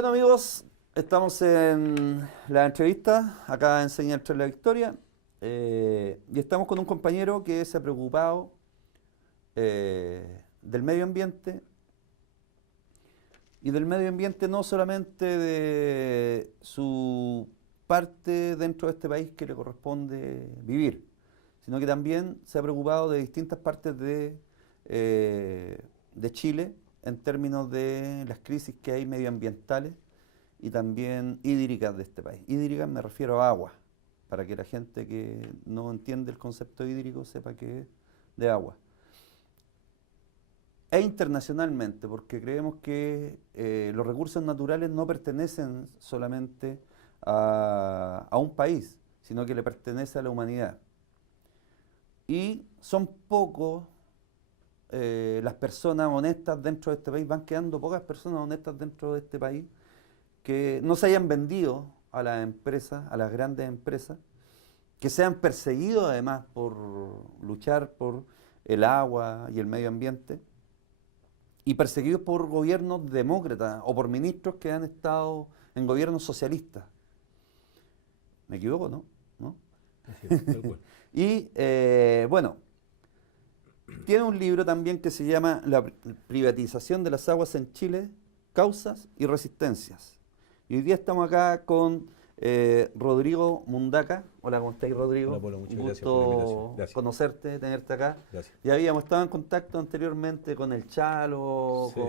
Bueno amigos, estamos en la entrevista acá en Señal Tras la Victoria y estamos con un compañero que se ha preocupado del medio ambiente y del medio ambiente no solamente de su parte dentro de este país que le corresponde vivir, sino que también se ha preocupado de distintas partes de Chile en términos de las crisis que hay medioambientales y también hídricas de este país. Hídricas me refiero a agua, para que la gente que no entiende el concepto hídrico sepa que es de agua. E internacionalmente, porque creemos que los recursos naturales no pertenecen solamente a un país, sino que le pertenece a la humanidad. Y son pocos las personas honestas dentro de este país, van quedando pocas personas honestas dentro de este país que no se hayan vendido a las empresas, a las grandes empresas, que sean perseguidos además por luchar por el agua y el medio ambiente, y perseguidos por gobiernos demócratas o por ministros que han estado en gobiernos socialistas. ¿Me equivoco, no? ¿No? Así es, tal cual. Y bueno, tiene un libro también que se llama La privatización de las aguas en Chile, causas y resistencias. Y hoy día estamos acá con Rodrigo Mundaca. Hola, ¿cómo estáis, Rodrigo? Hola, Polo, muchas Un gracias por la invitación. gusto Gracias. conocerte, tenerte acá. Gracias. Ya habíamos estado en contacto anteriormente con el Chalo, Sí.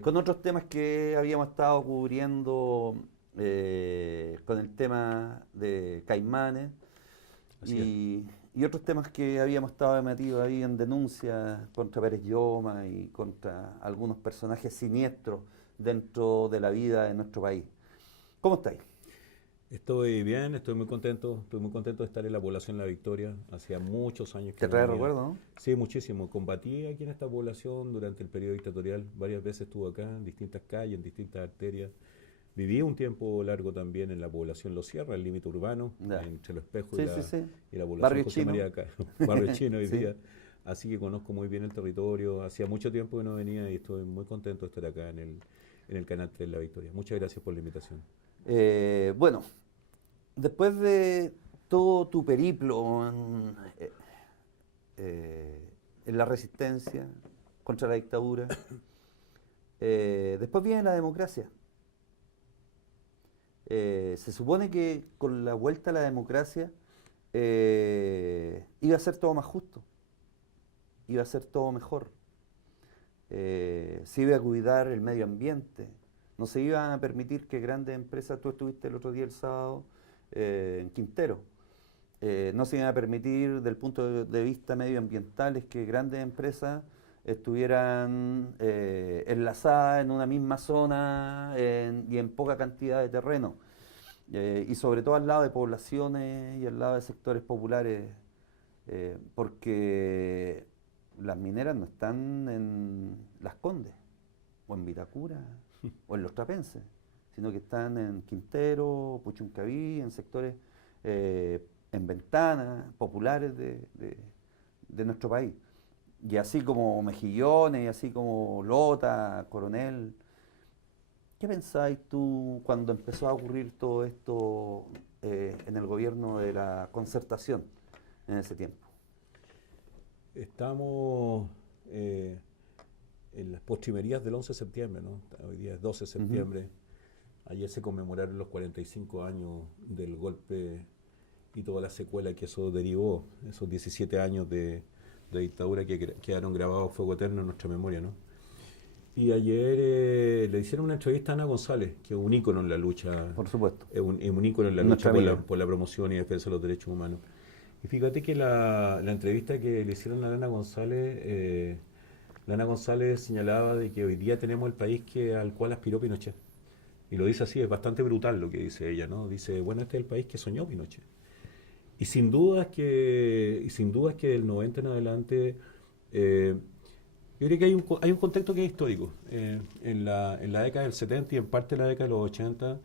con otros temas que habíamos estado cubriendo, con el tema de Caimanes Así es. y otros temas que habíamos estado metidos ahí en denuncias contra Pérez Lloma y contra algunos personajes siniestros dentro de la vida de nuestro país. ¿Cómo estáis? Estoy bien, estoy muy contento de estar en la población La Victoria. Hacía muchos años que ¿Te no trae venía. recuerdo, no? Sí, muchísimo. Combatí aquí en esta población durante el periodo dictatorial. Varias veces estuve acá, en distintas calles, en distintas arterias. Viví un tiempo largo también en la población Los Sierra, el límite urbano, Ya. entre Los Espejos Sí, sí, sí. y la población Barrio José Chino. María acá, Barrio Chino hoy Sí. día. Así que conozco muy bien el territorio. Hacía mucho tiempo que no venía y estoy muy contento de estar acá en el Canal 3 La Victoria. Muchas gracias por la invitación. Bueno, después de todo tu periplo en la resistencia contra la dictadura, después viene la democracia. Se supone que con la vuelta a la democracia iba a ser todo más justo, iba a ser todo mejor, se iba a cuidar el medio ambiente, no se iban a permitir que grandes empresas, tú estuviste el otro día el sábado en Quintero, no se iban a permitir desde el punto de vista medioambiental que grandes empresas estuvieran enlazadas en una misma zona y en poca cantidad de terreno, y sobre todo al lado de poblaciones y al lado de sectores populares, porque las mineras no están en Las Condes o en Vitacura o en Los Trapenses, sino que están en Quintero, Puchuncaví, en sectores, en ventanas populares de nuestro país. Y así como Mejillones, y así como Lota, Coronel. ¿Qué pensáis tú cuando empezó a ocurrir todo esto en el gobierno de la concertación en ese tiempo? Estamos en las postrimerías del 11 de septiembre, ¿no? Hoy día es 12 de Ujú. septiembre. Ayer se conmemoraron los 45 años del golpe y toda la secuela que eso derivó, esos 17 años de dictadura que quedaron grabados a fuego eterno en nuestra memoria, ¿no? Y ayer le hicieron una entrevista a Ana González, que es un ícono en la lucha, Por supuesto. es un ícono en la Nuestra lucha amiga. por la promoción y defensa de los derechos humanos. Y fíjate que la entrevista que le hicieron a Ana González, la Ana González señalaba de que hoy día tenemos el país al cual aspiró Pinochet. Y lo dice así, es bastante brutal lo que dice ella, ¿no? Dice, bueno, este es el país que soñó Pinochet. Y sin duda es que del 90 en adelante, yo creo que hay un contexto que es histórico. En la década del 70 y en parte de la década de los 80,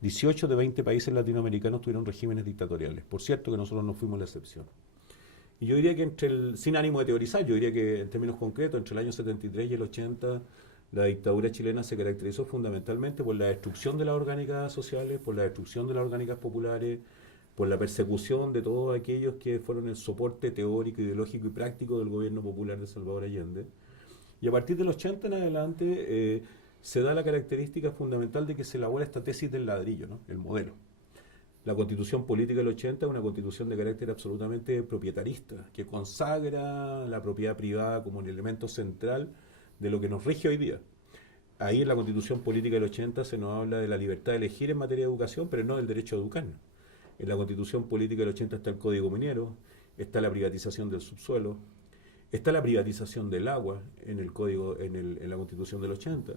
18 de 20 países latinoamericanos tuvieron regímenes dictatoriales. Por cierto que nosotros no fuimos la excepción. Y yo diría que sin ánimo de teorizar, yo diría que en términos concretos, entre el año 73 y el 80, La dictadura chilena se caracterizó fundamentalmente por la destrucción de las orgánicas sociales, por la destrucción de las orgánicas populares, por la persecución de todos aquellos que fueron el soporte teórico, ideológico y práctico del gobierno popular de Salvador Allende. Y a partir del 80 en adelante se da la característica fundamental de que se elabora esta tesis del ladrillo, ¿no? El modelo. La constitución política del 80 es una constitución de carácter absolutamente propietarista, que consagra la propiedad privada como un elemento central de lo que nos rige hoy día. Ahí en la constitución política del 80 se nos habla de la libertad de elegir en materia de educación, pero no del derecho a educarnos. En la constitución política del 80 está el código minero, está la privatización del subsuelo, está la privatización del agua en el código, en la constitución del 80.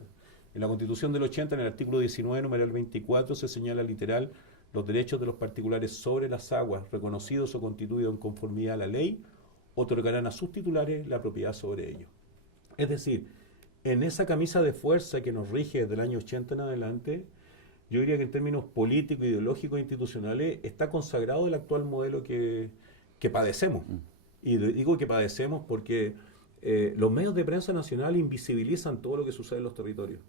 En la constitución del 80, en el artículo 19, numeral 24, se señala literal los derechos de los particulares sobre las aguas, reconocidos o constituidos en conformidad a la ley, otorgarán a sus titulares la propiedad sobre ellos. Es decir, en esa camisa de fuerza que nos rige desde el año 80 en adelante, yo diría que en términos políticos, ideológicos e institucionales está consagrado el actual modelo que padecemos. Y digo que padecemos porque los medios de prensa nacional invisibilizan todo lo que sucede en los territorios.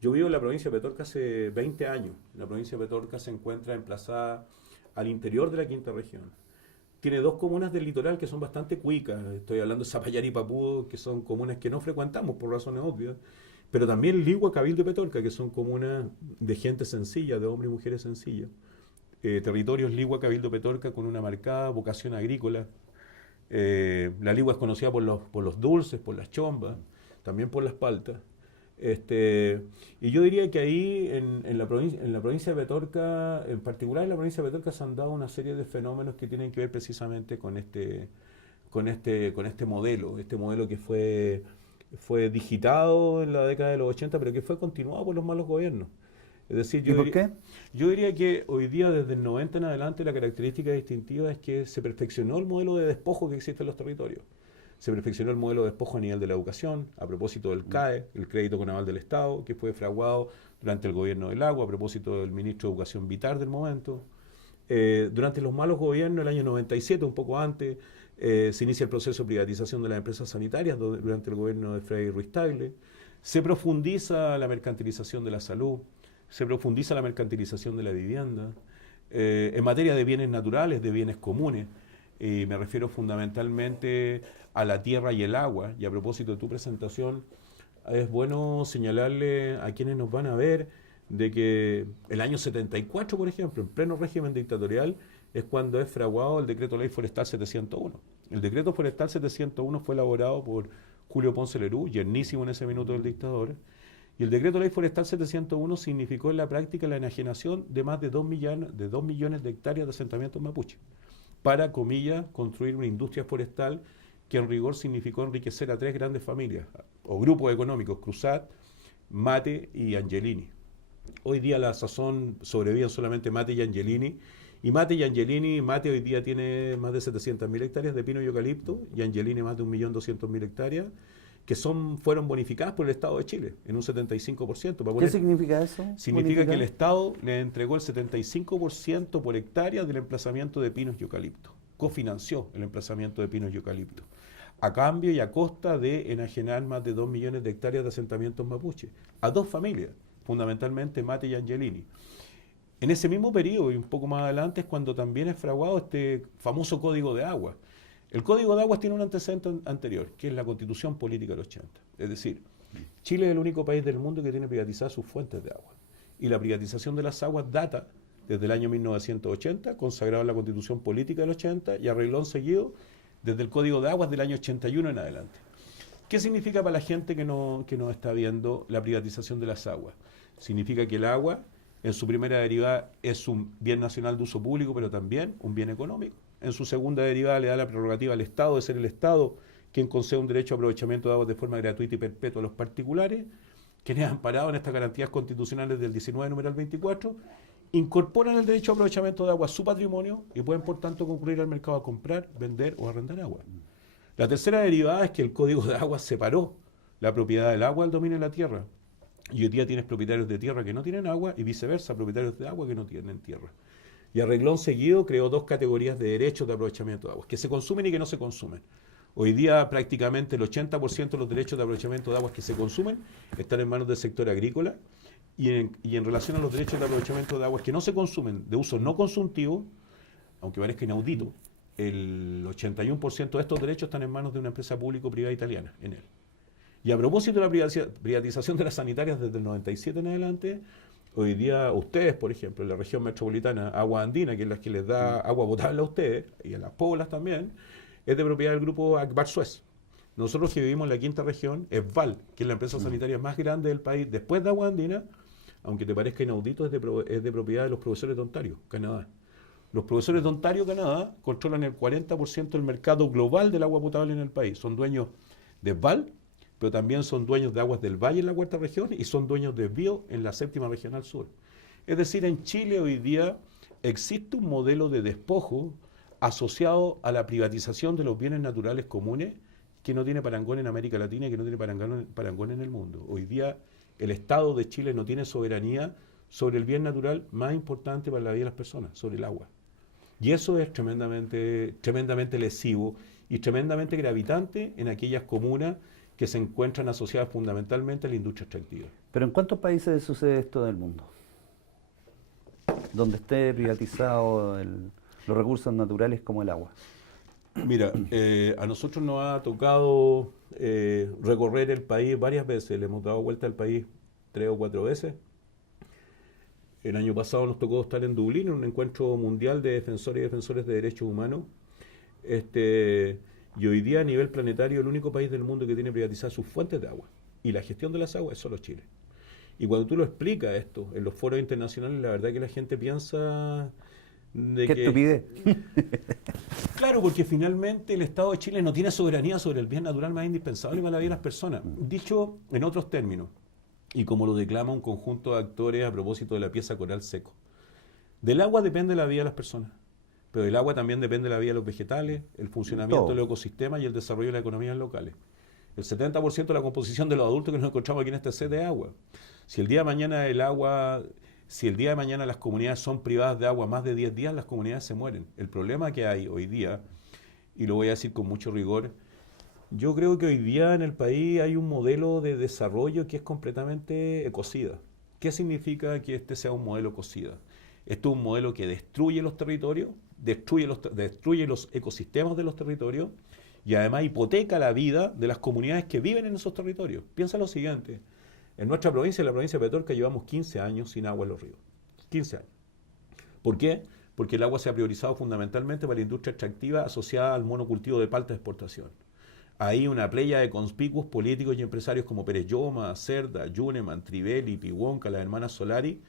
Yo vivo en la provincia de Petorca hace 20 años. La provincia de Petorca se encuentra emplazada al interior de la quinta región. Tiene dos comunas del litoral que son bastante cuicas. Estoy hablando de Zapallar y Papudo, que son comunas que no frecuentamos por razones obvias. Pero también Ligua, Cabildo y Petorca, que son comunas de gente sencilla, de hombres y mujeres sencillas. Territorios Ligua, Cabildo, Petorca con una marcada vocación agrícola. La Ligua es conocida por los dulces, por las chombas, también por las paltas. Y yo diría que ahí en la provincia de Petorca, en particular en la provincia de Petorca, se han dado una serie de fenómenos que tienen que ver precisamente con este modelo que fue digitado en la década de los 80, pero que fue continuado por los malos gobiernos. Es decir, ¿Y por qué? Yo diría que hoy día, desde el 90 en adelante, la característica distintiva es que se perfeccionó el modelo de despojo que existe en los territorios. Se perfeccionó el modelo de despojo a nivel de la educación, a propósito del CAE, el crédito con aval del Estado, que fue fraguado durante el gobierno del agua, a propósito del ministro de Educación Vitar del momento. Durante los malos gobiernos, el año 97, un poco antes, se inicia el proceso de privatización de las empresas sanitarias durante el gobierno de Frei Ruiz Tagle. Se profundiza la mercantilización de la salud, se profundiza la mercantilización de la vivienda. En materia de bienes naturales, de bienes comunes, me refiero fundamentalmente a la tierra y el agua. Y a propósito de tu presentación, es bueno señalarle a quienes nos van a ver de que el año 74, por ejemplo, en pleno régimen dictatorial, es cuando es fraguado el Decreto Ley Forestal 701. El Decreto Forestal 701 fue elaborado por Julio Ponce Lerú, yernísimo en ese minuto del dictador, y el Decreto Ley Forestal 701 significó en la práctica la enajenación de más de 2 millones de hectáreas de asentamientos mapuche, para, comillas, construir una industria forestal que en rigor significó enriquecer a 3 grandes familias, o grupos económicos, Cruzat, Mate y Angelini. Hoy día a la sazón sobreviven solamente Mate y Angelini, Mate hoy día tiene más de 700.000 hectáreas de pino y eucalipto, y Angelini más de 1.200.000 hectáreas, que fueron bonificadas por el Estado de Chile en un 75%. ¿Qué significa eso? Significa que el Estado le entregó el 75% por hectárea del emplazamiento de pinos y eucalipto. Cofinanció el emplazamiento de pinos y eucalipto, a cambio y a costa de enajenar más de 2 millones de hectáreas de asentamientos mapuche, a 2 familias, fundamentalmente Mate y Angelini. En ese mismo periodo y un poco más adelante es cuando también es fraguado este famoso Código de Agua. El Código de Aguas tiene un antecedente anterior, que es la Constitución Política del 80. Es decir, Chile es el único país del mundo que tiene privatizadas sus fuentes de agua. Y la privatización de las aguas data desde el año 1980, consagrado en la Constitución Política del 80, y a renglón seguido desde el Código de Aguas del año 81 en adelante. ¿Qué significa para la gente que no está viendo la privatización de las aguas? Significa que el agua, en su primera derivada, es un bien nacional de uso público, pero también un bien económico. En su segunda derivada le da la prerrogativa al Estado de ser el Estado quien concede un derecho a aprovechamiento de aguas de forma gratuita y perpetua a los particulares, quienes han parado en estas garantías constitucionales del 19, numeral 24, incorporan el derecho a aprovechamiento de agua a su patrimonio y pueden, por tanto, concurrir al mercado a comprar, vender o arrendar agua. La tercera derivada es que el Código de Aguas separó la propiedad del agua del dominio de la tierra. Y hoy día tienes propietarios de tierra que no tienen agua y viceversa, propietarios de agua que no tienen tierra. Y a renglón seguido creó 2 categorías de derechos de aprovechamiento de aguas, que se consumen y que no se consumen. Hoy día prácticamente el 80% de los derechos de aprovechamiento de aguas que se consumen están en manos del sector agrícola y en relación a los derechos de aprovechamiento de aguas que no se consumen de uso no consultivo, aunque parezca inaudito, el 81% de estos derechos están en manos de una empresa público-privada italiana, Enel. Y a propósito de la privatización de las sanitarias desde el 97 en adelante, hoy día ustedes, por ejemplo, en la región metropolitana, Agua Andina, que es la que les da agua potable a ustedes, y a las poblas también, es de propiedad del grupo Akbar Suez. Nosotros que vivimos en la quinta región, ESVAL, que es la empresa sanitaria más grande del país, después de Agua Andina, aunque te parezca inaudito, es de propiedad de los profesores de Ontario, Canadá. Los profesores de Ontario, Canadá, controlan el 40% del mercado global del agua potable en el país. Son dueños de ESVAL, pero también son dueños de Aguas del Valle en la cuarta región y son dueños de Bio en la séptima regional sur. Es decir, en Chile hoy día existe un modelo de despojo asociado a la privatización de los bienes naturales comunes que no tiene parangón en América Latina y que no tiene parangón en el mundo. Hoy día el Estado de Chile no tiene soberanía sobre el bien natural más importante para la vida de las personas, sobre el agua. Y eso es tremendamente lesivo y tremendamente gravitante en aquellas comunas que se encuentran asociadas fundamentalmente a la industria extractiva. ¿Pero en cuántos países sucede esto del mundo? Donde esté privatizado los recursos naturales como el agua. Mira, a nosotros nos ha tocado recorrer el país varias veces, le hemos dado vuelta al país 3 o 4 veces. El año pasado nos tocó estar en Dublín, en un encuentro mundial de defensores y defensores de derechos humanos. Y hoy día a nivel planetario el único país del mundo que tiene privatizadas sus fuentes de agua y la gestión de las aguas es solo Chile. Y cuando tú lo explicas esto en los foros internacionales, la verdad que la gente piensa de ¡Qué estupidez! Claro, porque finalmente el Estado de Chile no tiene soberanía sobre el bien natural más indispensable para la vida de las personas. Dicho en otros términos, y como lo declama un conjunto de actores a propósito de la pieza Coral Seco, del agua depende la vida de las personas. Pero el agua también depende de la vida de los vegetales, el funcionamiento del ecosistema y el desarrollo de las economías locales. El 70% de la composición de los adultos que nos encontramos aquí en este set de agua. Si el día de mañana las comunidades son privadas de agua más de 10 días, las comunidades se mueren. El problema que hay hoy día, y lo voy a decir con mucho rigor, yo creo que hoy día en el país hay un modelo de desarrollo que es completamente ecocida. ¿Qué significa que este sea un modelo ecocida? Esto es un modelo que destruye los territorios, destruye los ecosistemas de los territorios y además hipoteca la vida de las comunidades que viven en esos territorios. Piensa lo siguiente, en nuestra provincia, en la provincia de Petorca, llevamos 15 años sin agua en los ríos. 15 años. ¿Por qué? Porque el agua se ha priorizado fundamentalmente para la industria extractiva asociada al monocultivo de palta de exportación. Hay una playa de conspicuos políticos y empresarios como Pérez Lloma, Cerda, Yuneman, Trivelli, Pihuonca, las hermanas Solari,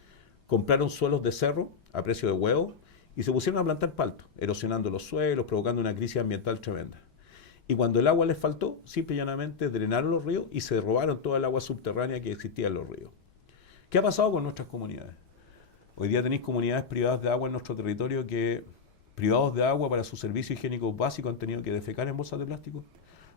compraron suelos de cerro a precio de huevo y se pusieron a plantar palto, erosionando los suelos, provocando una crisis ambiental tremenda. Y cuando el agua les faltó, simple y llanamente drenaron los ríos y se robaron toda el agua subterránea que existía en los ríos. ¿Qué ha pasado con nuestras comunidades? Hoy día tenéis comunidades privadas de agua en nuestro territorio que, privados de agua para sus servicios higiénicos básicos, han tenido que defecar en bolsas de plástico.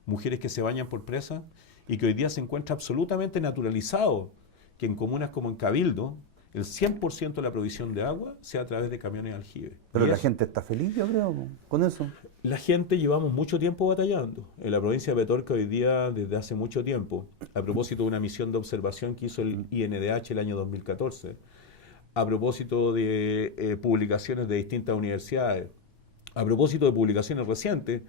Mujeres que se bañan por presa y que hoy día se encuentra absolutamente naturalizado que en comunas como en Cabildo, el 100% de la provisión de agua sea a través de camiones de aljibe. Pero la gente está feliz, yo creo, con eso. La gente llevamos mucho tiempo batallando. En la provincia de Petorca hoy día, desde hace mucho tiempo, a propósito de una misión de observación que hizo el INDH el año 2014, a propósito de publicaciones de distintas universidades, a propósito de publicaciones recientes,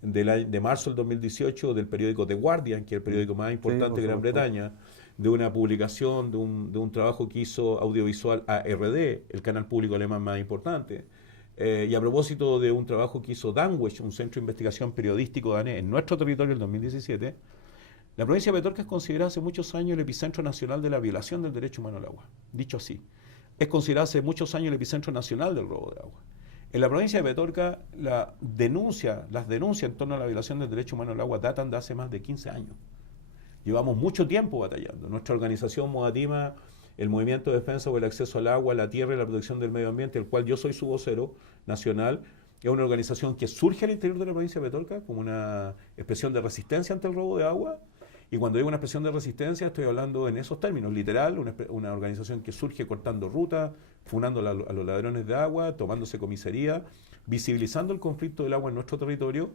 de marzo del 2018 del periódico The Guardian, que es el periódico más importante de Gran Bretaña, de una publicación, de un trabajo que hizo audiovisual ARD, el canal público alemán más importante, y a propósito de un trabajo que hizo Danwich, un centro de investigación periodístico danés en nuestro territorio en el 2017, la provincia de Petorca es considerada hace muchos años el epicentro nacional de la violación del derecho humano al agua. Dicho así, es considerada hace muchos años el epicentro nacional del robo de agua. En la provincia de Petorca, las denuncias en torno a la violación del derecho humano al agua datan de hace más de 15 años. Llevamos mucho tiempo batallando. Nuestra organización Modatima, el Movimiento de Defensa por el Acceso al Agua, la Tierra y la Protección del Medio Ambiente, el cual yo soy su vocero nacional, es una organización que surge al interior de la provincia de Petorca como una expresión de resistencia ante el robo de agua. Y cuando digo una expresión de resistencia, estoy hablando en esos términos, literal, una organización que surge cortando rutas, funando a los ladrones de agua, tomándose comisaría, visibilizando el conflicto del agua en nuestro territorio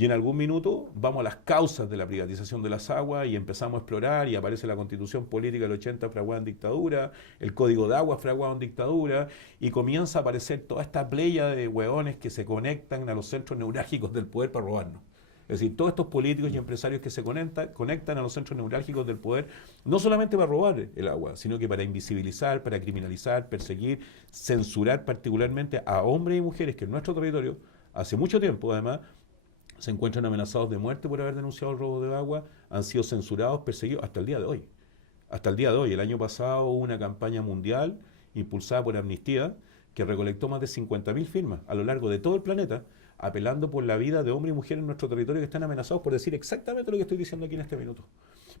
Y en algún minuto vamos a las causas de la privatización de las aguas y empezamos a explorar y aparece la Constitución Política del 80 fraguada en dictadura, el Código de Agua fraguado en dictadura, y comienza a aparecer toda esta playa de hueones que se conectan a los centros neurálgicos del poder para robarnos. Es decir, todos estos políticos y empresarios que se conectan a los centros neurálgicos del poder, no solamente para robar el agua, sino que para invisibilizar, para criminalizar, perseguir, censurar particularmente a hombres y mujeres que en nuestro territorio, hace mucho tiempo además, se encuentran amenazados de muerte por haber denunciado el robo de agua, han sido censurados, perseguidos hasta el día de hoy. Hasta el día de hoy. El año pasado hubo una campaña mundial impulsada por Amnistía que recolectó más de 50.000 firmas a lo largo de todo el planeta, apelando por la vida de hombres y mujeres en nuestro territorio que están amenazados por decir exactamente lo que estoy diciendo aquí en este minuto.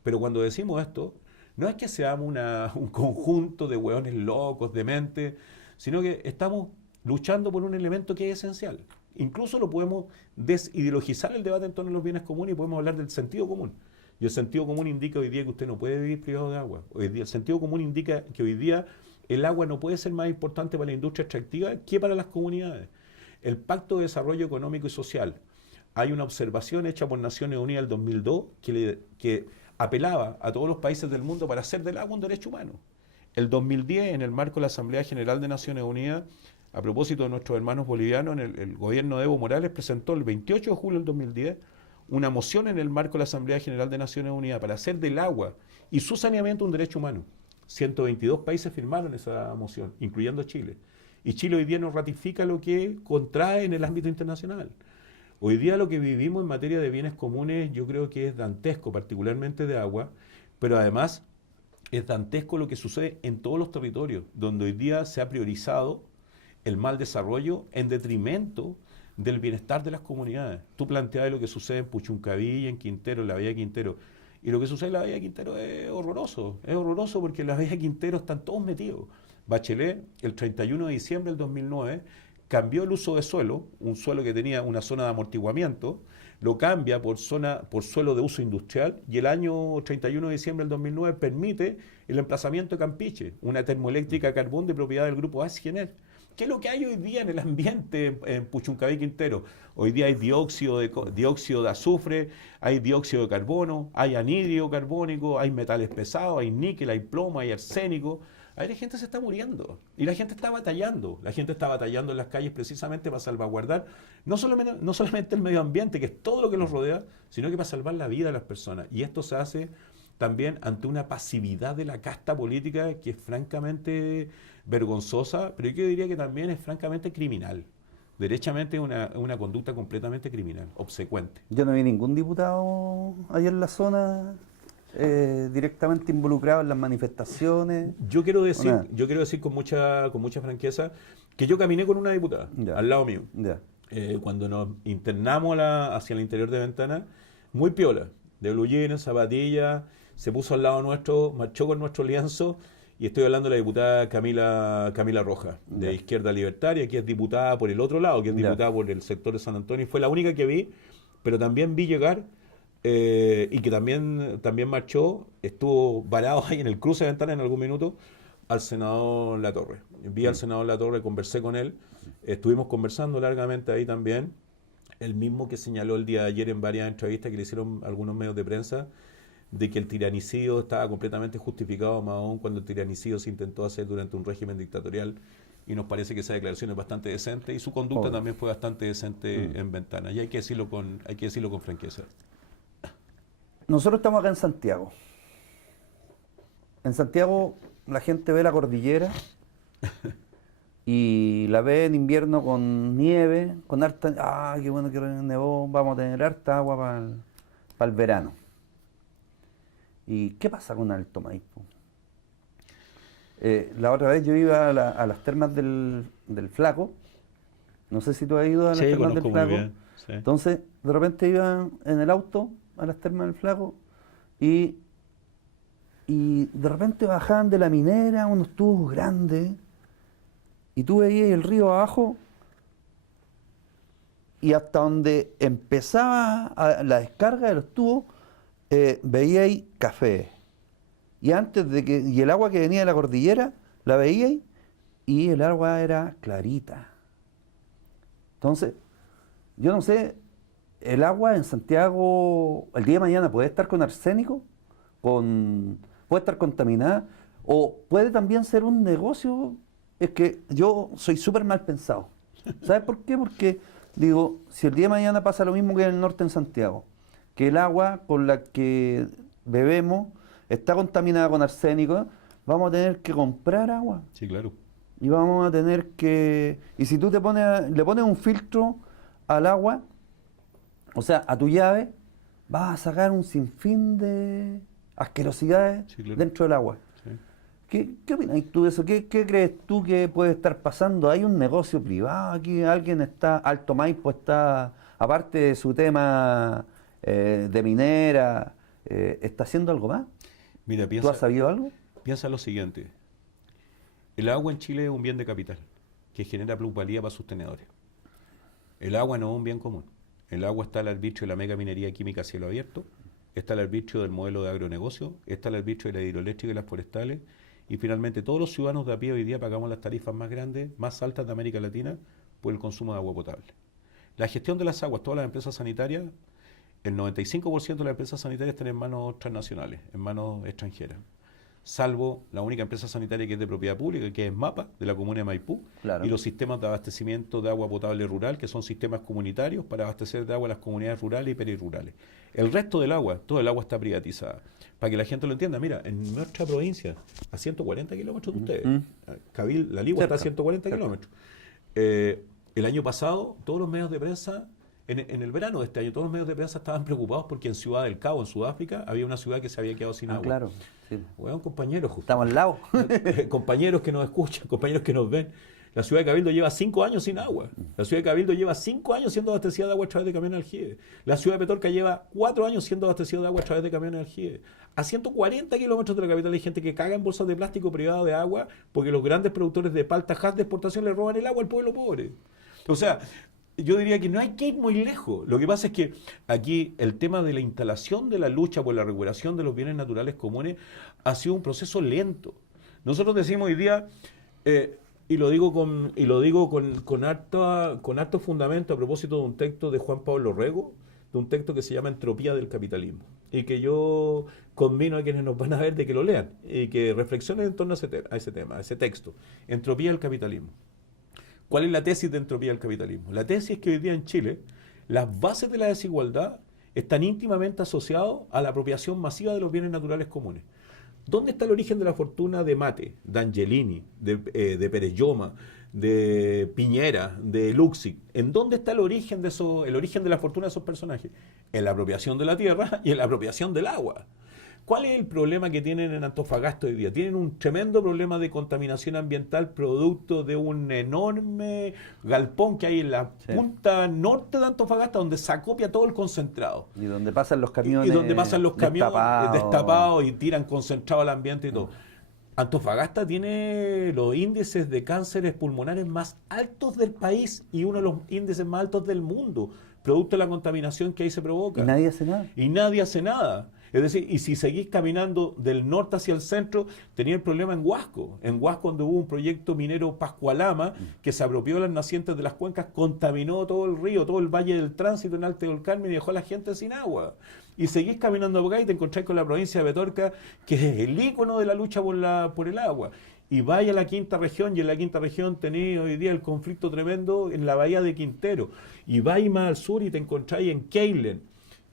Pero cuando decimos esto, no es que seamos un conjunto de hueones locos, dementes, sino que estamos luchando por un elemento que es esencial. Incluso lo podemos desideologizar el debate en torno a los bienes comunes y podemos hablar del sentido común. Y el sentido común indica hoy día que usted no puede vivir privado de agua. Hoy día, el sentido común indica que hoy día el agua no puede ser más importante para la industria extractiva que para las comunidades. El Pacto de Desarrollo Económico y Social. Hay una observación hecha por Naciones Unidas en el 2002 que apelaba a todos los países del mundo para hacer del agua un derecho humano. El 2010, en el marco de la Asamblea General de Naciones Unidas, a propósito de nuestros hermanos bolivianos, el gobierno de Evo Morales presentó el 28 de julio del 2010 una moción en el marco de la Asamblea General de Naciones Unidas para hacer del agua y su saneamiento un derecho humano. 122 países firmaron esa moción, incluyendo Chile. Y Chile hoy día nos ratifica lo que contrae en el ámbito internacional. Hoy día lo que vivimos en materia de bienes comunes yo creo que es dantesco, particularmente de agua, pero además es dantesco lo que sucede en todos los territorios, donde hoy día se ha priorizado el mal desarrollo en detrimento del bienestar de las comunidades. Tú planteabas lo que sucede en Puchuncaví, en Quintero, en la Bahía de Quintero. Y lo que sucede en la Bahía de Quintero es horroroso porque en la Bahía de Quintero están todos metidos. Bachelet, el 31 de diciembre del 2009, cambió el uso de suelo, un suelo que tenía una zona de amortiguamiento, lo cambia por suelo de uso industrial y el año 31 de diciembre del 2009 permite el emplazamiento de Campiche, una termoeléctrica a carbón de propiedad del grupo Asgener. ¿Qué es lo que hay hoy día en el ambiente en Puchuncaví Quintero? Hoy día hay dióxido de azufre, hay dióxido de carbono, hay anhídrido carbónico, hay metales pesados, hay níquel, hay plomo, hay arsénico. Ahí la gente se está muriendo y la gente está batallando. La gente está batallando en las calles precisamente para salvaguardar no solamente el medio ambiente, que es todo lo que nos rodea, sino que para salvar la vida de las personas. Y esto se hace también ante una pasividad de la casta política que es francamente vergonzosa, pero yo diría que también es francamente criminal. Derechamente una conducta completamente criminal, obsecuente. Yo no vi ningún diputado allá en la zona directamente involucrado en las manifestaciones. Yo quiero decir con mucha franqueza que yo caminé con una diputada al lado mío. Cuando nos internamos hacia el interior de Ventana, muy piola, de blue jeans, zapatillas, se puso al lado nuestro, marchó con nuestro lienzo, y estoy hablando de la diputada Camila Rojas, de Izquierda Libertaria, que es diputada por el otro lado, que es diputada por el sector de San Antonio, y fue la única que vi, pero también vi llegar, y que también marchó, estuvo varado ahí en el cruce de Ventana en algún minuto, al senador Latorre. Vi al senador Latorre, conversé con él, estuvimos conversando largamente ahí también, el mismo que señaló el día de ayer en varias entrevistas que le hicieron algunos medios de prensa, de que el tiranicidio estaba completamente justificado, más aún cuando el tiranicidio se intentó hacer durante un régimen dictatorial, y nos parece que esa declaración es bastante decente, y su conducta también fue bastante decente en Ventana, y hay que decirlo con franqueza. Nosotros estamos acá en Santiago. En Santiago la gente ve la cordillera y la ve en invierno con nieve, con harta... qué bueno que nevó, vamos a tener harta agua para el verano. ¿Y qué pasa con Alto Maipo? La otra vez yo iba a las termas del Flaco. No sé si tú has ido a las termas del Flaco. Bien, sí. Entonces, de repente iba en el auto a las termas del Flaco y de repente bajaban de la minera unos tubos grandes y tú veías el río abajo y hasta donde empezaba la descarga de los tubos veíais café. Y y el agua que venía de la cordillera, la veíais y el agua era clarita. Entonces, yo no sé el agua en Santiago el día de mañana puede estar con arsénico, puede estar contaminada, o puede también ser un negocio. Es que yo soy súper mal pensado. ¿Sabes por qué? Porque digo, si el día de mañana pasa lo mismo que en el norte en Santiago, que el agua con la que bebemos está contaminada con arsénico, vamos a tener que comprar agua. Sí, claro. Y vamos a tener que... Y si tú le pones un filtro al agua, o sea, a tu llave, vas a sacar un sinfín de asquerosidades Sí, claro. dentro del agua. Sí. ¿Qué opinas tú de eso? ¿Qué crees tú que puede estar pasando? ¿Hay un negocio privado aquí? ¿Alguien está, Alto Maipo está, aparte de su tema de minera, está haciendo algo más? Mira, ¿Tú has sabido algo? piensa lo siguiente. El agua en Chile es un bien de capital que genera plusvalía para sus tenedores. El agua no es un bien común. El agua está al arbitrio de la mega minería química a cielo abierto, está al arbitrio del modelo de agronegocio, está al arbitrio de la hidroeléctrica y las forestales, y finalmente todos los ciudadanos de a pie hoy día pagamos las tarifas más grandes, más altas de América Latina por el consumo de agua potable. La gestión de las aguas, todas las empresas sanitarias, el 95% de las empresas sanitarias están en manos transnacionales, en manos extranjeras, salvo la única empresa sanitaria que es de propiedad pública, que es MAPA, de la comuna de Maipú, Claro. y los sistemas de abastecimiento de agua potable rural, que son sistemas comunitarios para abastecer de agua a las comunidades rurales y perirrurales. El resto del agua, todo el agua está privatizada. Para que la gente lo entienda, mira, en nuestra provincia, a 140 kilómetros de ustedes, La Ligua está a 140 kilómetros. El año pasado, todos los medios de prensa, en el verano de este año, todos los medios de prensa estaban preocupados porque en Ciudad del Cabo, en Sudáfrica, había una ciudad que se había quedado sin agua. Claro. Sí. Bueno, compañeros, Estamos al lado. compañeros que nos escuchan, compañeros que nos ven. La ciudad de Cabildo lleva 5 años sin agua. La ciudad de Cabildo lleva 5 años siendo abastecida de agua a través de camiones de aljibe. La ciudad de Petorca lleva 4 años siendo abastecida de agua a través de camiones de aljibe. A 140 kilómetros de la capital hay gente que caga en bolsas de plástico privadas de agua porque los grandes productores de palta haz de exportación le roban el agua al pueblo pobre. O sea, yo diría que no hay que ir muy lejos. Lo que pasa es que aquí el tema de la instalación de la lucha por la recuperación de los bienes naturales comunes ha sido un proceso lento. Nosotros decimos hoy día, y lo digo con harto fundamento a propósito de un texto de Juan Pablo Rego, de un texto que se llama Entropía del capitalismo, y que yo convino a quienes nos van a ver de que lo lean y que reflexionen en torno a ese tema, a ese texto, Entropía del capitalismo. ¿Cuál es la tesis de entropía del capitalismo? La tesis es que hoy día en Chile las bases de la desigualdad están íntimamente asociadas a la apropiación masiva de los bienes naturales comunes. ¿Dónde está el origen de la fortuna de Mate, de Angelini, de Pérez Lloma, de Piñera, de Luxig? ¿En dónde está el origen de la fortuna de esos personajes? En la apropiación de la tierra y en la apropiación del agua. ¿Cuál es el problema que tienen en Antofagasta hoy día? Tienen un tremendo problema de contaminación ambiental producto de un enorme galpón que hay en la punta norte de Antofagasta donde se acopia todo el concentrado. Y donde pasan los camiones. Y donde pasan los camiones destapados y tiran concentrado al ambiente y todo. Antofagasta tiene los índices de cánceres pulmonares más altos del país y uno de los índices más altos del mundo, producto de la contaminación que ahí se provoca. Y nadie hace nada. Y nadie hace nada. Es decir, y si seguís caminando del norte hacia el centro, tenía el problema en Huasco. En Huasco, donde hubo un proyecto minero Pascualama, que se apropió de las nacientes de las cuencas, contaminó todo el río, todo el Valle del Tránsito en Alto del Carmen y dejó a la gente sin agua. Y seguís caminando por acá y te encontrás con la provincia de Petorca, que es el ícono de la lucha por el agua. Y vaya a la quinta región, y en la quinta región tenéis hoy día el conflicto tremendo en la bahía de Quintero. Y vais más al sur y te encontráis en Keilen.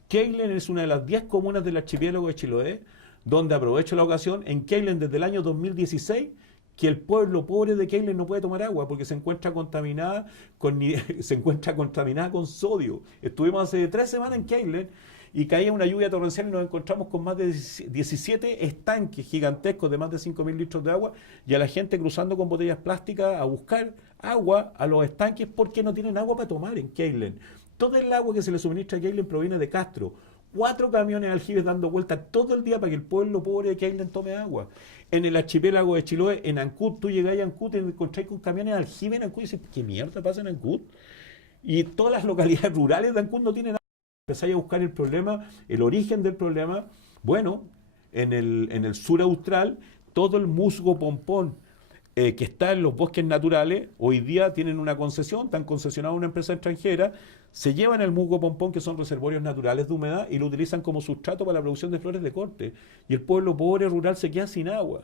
Keilen es una de las 10 comunas del archipiélago de Chiloé, donde aprovecho la ocasión, en Keilen desde el año 2016, que el pueblo pobre de Keilen no puede tomar agua porque se encuentra contaminada con sodio. Estuvimos hace 3 semanas en Keilen y caía una lluvia torrencial y nos encontramos con más de 17 estanques gigantescos de más de 5.000 litros de agua y a la gente cruzando con botellas plásticas a buscar agua a los estanques porque no tienen agua para tomar en Keilen. Todo el agua que se le suministra a Keilen proviene de Castro. 4 camiones de aljibes dando vueltas todo el día para que el pueblo pobre de Keilen tome agua. En el archipiélago de Chiloé, en Ancud, tú llegás a Ancud y te encontrás con camiones de aljibe en Ancud y dices, ¿qué mierda pasa en Ancud? Y todas las localidades rurales de Ancud no tienen agua. Empezáis a buscar el problema, el origen del problema. Bueno, en el sur austral, todo el musgo pompón, que está en los bosques naturales, hoy día tienen una concesión, están concesionados a una empresa extranjera, se llevan el musgo pompón, que son reservorios naturales de humedad, y lo utilizan como sustrato para la producción de flores de corte. Y el pueblo pobre rural se queda sin agua.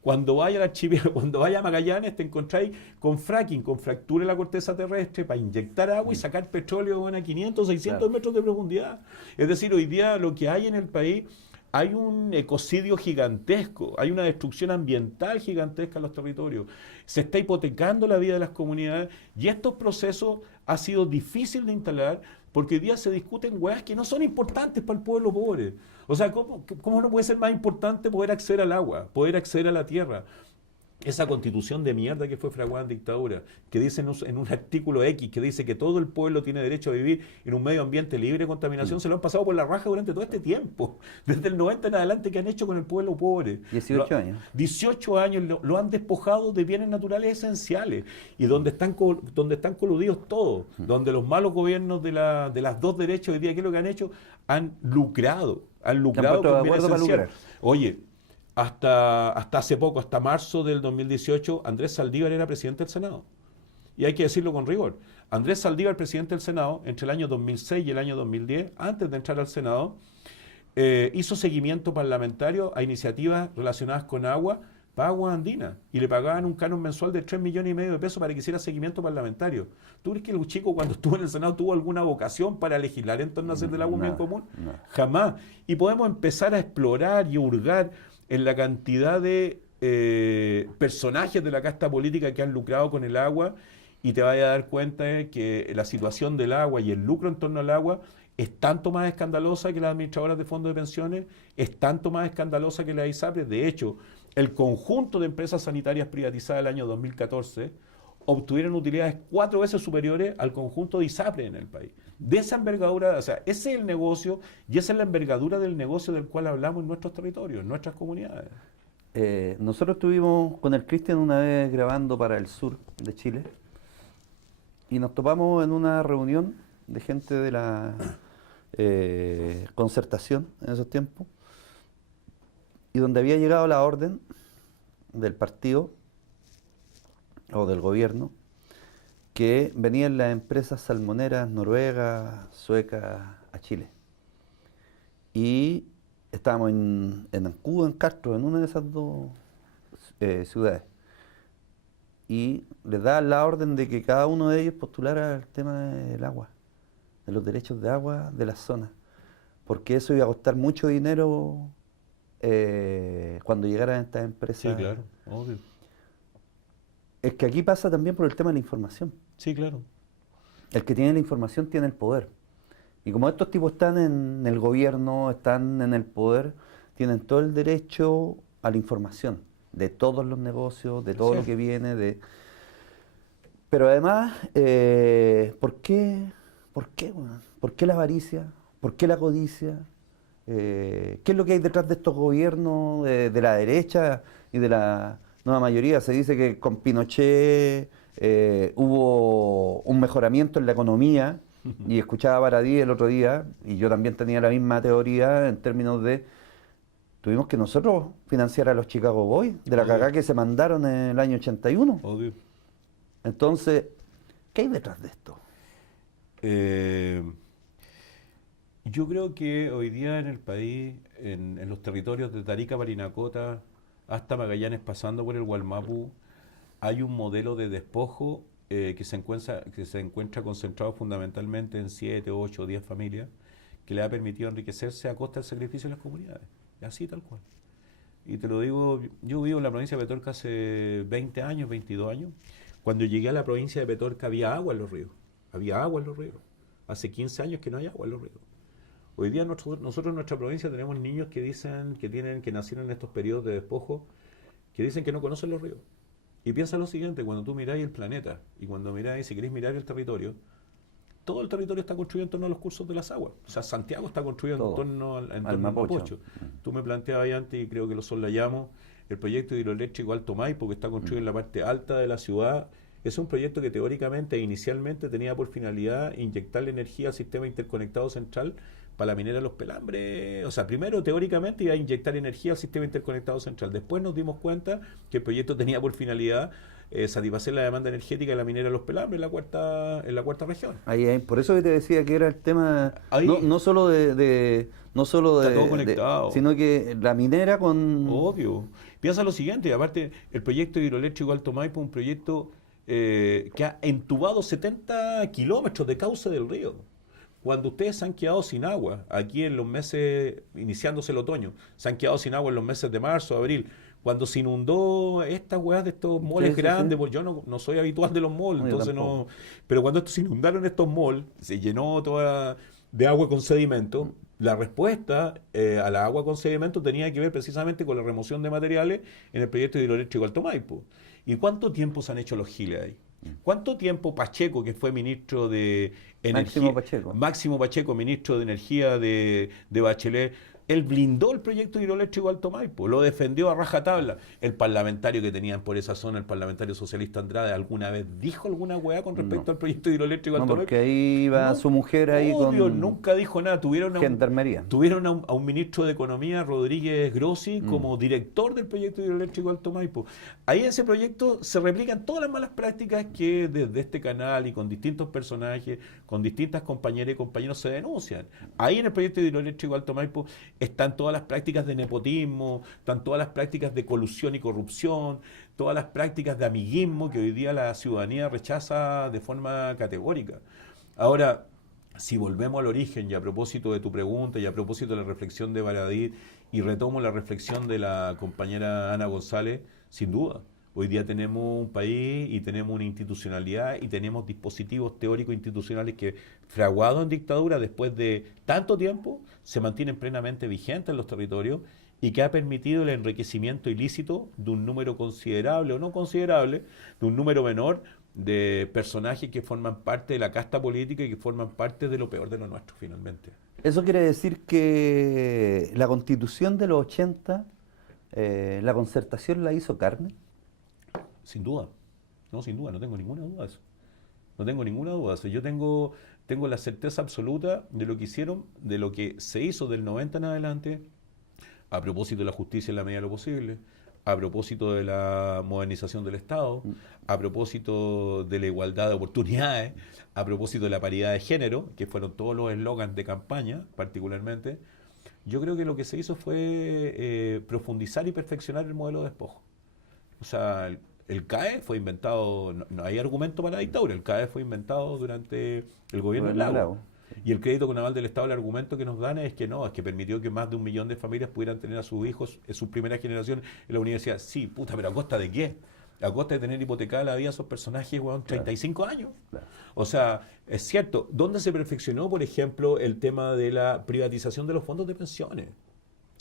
Cuando vaya al archipiélago, cuando vaya a Magallanes, te encontráis con fracking, con fractura en la corteza terrestre para inyectar agua y sacar petróleo a 500, 600 metros de profundidad. Es decir, hoy día lo que hay en el país, hay un ecocidio gigantesco, hay una destrucción ambiental gigantesca en los territorios. Se está hipotecando la vida de las comunidades y estos procesos ha sido difícil de instalar porque hoy día se discuten weas que no son importantes para el pueblo pobre. O sea, ¿cómo no puede ser más importante poder acceder al agua, poder acceder a la tierra? Esa constitución de mierda que fue fraguada en dictadura, que dice en un artículo X, que dice que todo el pueblo tiene derecho a vivir en un medio ambiente libre de contaminación, se lo han pasado por la raja durante todo este tiempo. Desde el 90 en adelante, ¿qué han hecho con el pueblo pobre? 18 años. 18 años lo han despojado de bienes naturales esenciales y donde están coludidos todos, donde los malos gobiernos de las dos derechas hoy día, ¿qué es lo que han hecho? Han lucrado con bienes esenciales. Oye, hasta hace poco, hasta marzo del 2018, Andrés Saldívar era presidente del Senado. Y hay que decirlo con rigor. Andrés Saldívar, presidente del Senado, entre el año 2006 y el año 2010, antes de entrar al Senado, hizo seguimiento parlamentario a iniciativas relacionadas con agua para Agua Andina. Y le pagaban un canon mensual de 3,5 millones de pesos para que hiciera seguimiento parlamentario. ¿Tú crees que el chico cuando estuvo en el Senado tuvo alguna vocación para legislar en torno a hacer del agua un bien común? No. Jamás. Y podemos empezar a explorar y hurgar en la cantidad de personajes de la casta política que han lucrado con el agua y te vas a dar cuenta de que la situación del agua y el lucro en torno al agua es tanto más escandalosa que las administradoras de fondos de pensiones, es tanto más escandalosa que las ISAPRES. De hecho, el conjunto de empresas sanitarias privatizadas del año 2014 obtuvieron utilidades 4 veces superiores al conjunto de ISAPRES en el país. De esa envergadura, o sea, ese es el negocio y esa es la envergadura del negocio del cual hablamos en nuestros territorios, en nuestras comunidades. Nosotros estuvimos con el Cristian una vez grabando para el sur de Chile y nos topamos en una reunión de gente de la concertación en esos tiempos y donde había llegado la orden del partido o del gobierno que venían las empresas salmoneras noruegas, suecas a Chile. Y estábamos en Ancud, en Castro, en una de esas dos ciudades. Y les daban la orden de que cada uno de ellos postulara el tema del agua, de los derechos de agua de la zona. Porque eso iba a costar mucho dinero cuando llegaran estas empresas. Sí, claro, obvio. Es que aquí pasa también por el tema de la información. Sí, claro. El que tiene la información tiene el poder. Y como estos tipos están en el gobierno, están en el poder, tienen todo el derecho a la información de todos los negocios, de todo lo que viene. Pero además, ¿por qué? Bueno? ¿Por qué la avaricia? ¿Por qué la codicia? ¿Qué es lo que hay detrás de estos gobiernos de la derecha y de la nueva mayoría? Se dice que con Pinochet hubo un mejoramiento en la economía, y escuchaba a Baradí el otro día, y yo también tenía la misma teoría en términos de tuvimos que nosotros financiar a los Chicago Boys, de la cagada que se mandaron en el año 81. Obvio. Entonces, ¿qué hay detrás de esto? Yo creo que hoy día en el país, en los territorios de Tarica, Parinacota, hasta Magallanes, pasando por el Gualmapu, hay un modelo de despojo que se encuentra concentrado fundamentalmente en 7, 8, 10 familias, que le ha permitido enriquecerse a costa del sacrificio de las comunidades. Así tal cual. Y te lo digo, yo vivo en la provincia de Petorca hace 20 años, 22 años. Cuando llegué a la provincia de Petorca había agua en los ríos. Había agua en los ríos. Hace 15 años que no hay agua en los ríos. Hoy día nosotros en nuestra provincia tenemos niños que dicen que nacieron en estos periodos de despojo, que dicen que no conocen los ríos. Y piensa lo siguiente, cuando tú miráis el planeta y cuando miráis, si queréis mirar el territorio, todo el territorio está construido en torno a los cursos de las aguas. O sea, Santiago está construido en torno al Mapocho. Tú me planteabas ahí antes, y creo que lo soslayamos, el proyecto hidroeléctrico Alto Maipo, que está construido en la parte alta de la ciudad. Es un proyecto que teóricamente e inicialmente tenía por finalidad inyectarle energía al sistema interconectado central para la minera Los Pelambres. O sea, primero, teóricamente, iba a inyectar energía al sistema interconectado central. Después nos dimos cuenta que el proyecto tenía por finalidad satisfacer la demanda energética de la minera Los Pelambres en la cuarta región. Por eso que te decía que era el tema, Ahí no solo no solo está todo conectado. sino que la minera con... Obvio. Piensa lo siguiente, aparte, el proyecto hidroeléctrico Alto Maipo es un proyecto que ha entubado 70 kilómetros de cauce del río. Cuando ustedes se han quedado sin agua, aquí en los meses, iniciándose el otoño, se han quedado sin agua en los meses de marzo, abril, cuando se inundó estas weas de estos moles grandes, pues yo no soy habitual de los moles, entonces no, pero cuando se inundaron estos moles, se llenó toda de agua con sedimento. La respuesta a la agua con sedimento tenía que ver precisamente con la remoción de materiales en el proyecto hidroeléctrico Alto Maipo. ¿Y cuánto tiempo se han hecho los giles ahí? ¿Cuánto tiempo Pacheco, que fue ministro de Energía, Máximo Pacheco, ministro de Energía de Bachelet, él blindó el proyecto hidroeléctrico Alto Maipo, lo defendió a rajatabla? El parlamentario que tenían por esa zona, el parlamentario socialista Andrade, ¿alguna vez dijo alguna hueá con respecto al proyecto hidroeléctrico Alto Maipo? No, porque ahí iba su mujer ahí con... nunca dijo nada. Gendarmería. Tuvieron a un ministro de Economía, Rodríguez Grossi, como director del proyecto hidroeléctrico Alto Maipo. Ahí en ese proyecto se replican todas las malas prácticas que desde este canal y con distintos personajes, con distintas compañeras y compañeros se denuncian. Ahí en el proyecto hidroeléctrico Alto Maipo están todas las prácticas de nepotismo, están todas las prácticas de colusión y corrupción, todas las prácticas de amiguismo que hoy día la ciudadanía rechaza de forma categórica. Ahora, si volvemos al origen y a propósito de tu pregunta y a propósito de la reflexión de Baradit y retomo la reflexión de la compañera Ana González, sin duda. Hoy día tenemos un país y tenemos una institucionalidad y tenemos dispositivos teóricos institucionales que, fraguados en dictadura después de tanto tiempo, se mantienen plenamente vigentes en los territorios y que ha permitido el enriquecimiento ilícito de un número considerable o no considerable, de un número menor de personajes que forman parte de la casta política y que forman parte de lo peor de lo nuestro, finalmente. Eso quiere decir que la Constitución de los 80, la Concertación la hizo carne. Sin duda, no tengo ninguna duda de eso. No tengo ninguna duda de eso. Yo tengo la certeza absoluta de lo que hicieron, de lo que se hizo del 90 en adelante, a propósito de la justicia en la medida de lo posible, a propósito de la modernización del Estado, a propósito de la igualdad de oportunidades, a propósito de la paridad de género, que fueron todos los eslogans de campaña, particularmente. Yo creo que lo que se hizo fue profundizar y perfeccionar el modelo de despojo. O sea, el CAE fue inventado, no hay argumento para la dictadura, el CAE fue inventado durante el gobierno de Lago. Y el crédito con aval del Estado, el argumento que nos dan es que no, es que permitió que más de 1 millón de familias pudieran tener a sus hijos en su primera generación en la universidad. Sí, puta, pero ¿a costa de qué? A costa de tener hipotecada la vida a esos personajes, weón, 35 años. Claro. O sea, es cierto, ¿dónde se perfeccionó, por ejemplo, el tema de la privatización de los fondos de pensiones?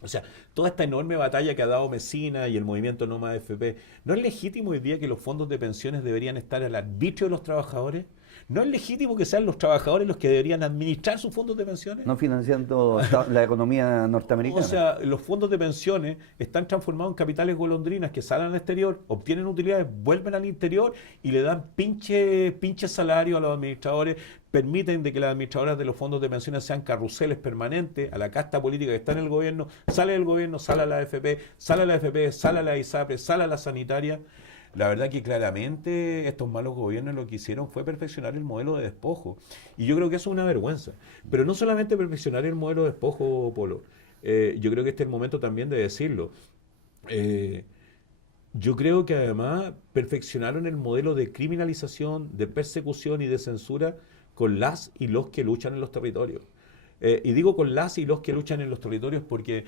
O sea, toda esta enorme batalla que ha dado Mesina y el movimiento No Más AFP, ¿no es legítimo hoy día que los fondos de pensiones deberían estar al arbitrio de los trabajadores? ¿No es legítimo que sean los trabajadores los que deberían administrar sus fondos de pensiones? No financiando la economía norteamericana. O sea, los fondos de pensiones están transformados en capitales golondrinas que salen al exterior, obtienen utilidades, vuelven al interior y le dan pinche salario a los administradores, permiten de que las administradoras de los fondos de pensiones sean carruseles permanentes a la casta política que está en el gobierno, sale del gobierno, sale a la AFP, sale a la ISAPRE, sale a la sanitaria. La verdad que claramente estos malos gobiernos lo que hicieron fue perfeccionar el modelo de despojo. Y yo creo que eso es una vergüenza. Pero no solamente perfeccionar el modelo de despojo, Polo. Yo creo que este es el momento también de decirlo. Yo creo que además perfeccionaron el modelo de criminalización, de persecución y de censura con las y los que luchan en los territorios. Y digo con las y los que luchan en los territorios porque,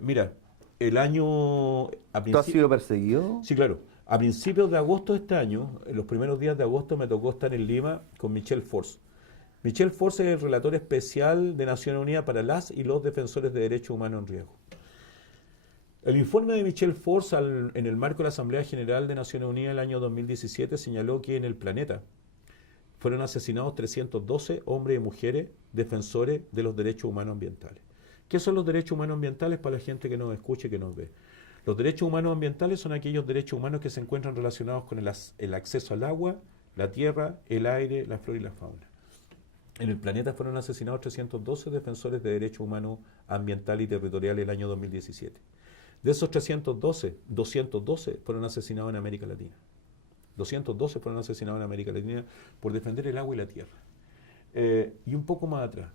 mira, el año... ¿Tú has sido perseguido? Sí, claro. A principios de agosto de este año, en los primeros días de agosto, me tocó estar en Lima con Michel Force. Michel Force es el relator especial de Naciones Unidas para las y los defensores de derechos humanos en riesgo. El informe de Michel Force en el marco de la Asamblea General de Naciones Unidas del año 2017 señaló que en el planeta fueron asesinados 312 hombres y mujeres defensores de los derechos humanos ambientales. ¿Qué son los derechos humanos ambientales para la gente que nos escuche y que nos ve? Los derechos humanos ambientales son aquellos derechos humanos que se encuentran relacionados con el acceso al agua, la tierra, el aire, la flora y la fauna. En el planeta fueron asesinados 312 defensores de derechos humanos ambientales y territoriales el año 2017. De esos 312, 212 fueron asesinados en América Latina. 212 fueron asesinados en América Latina por defender el agua y la tierra. Y un poco más atrás,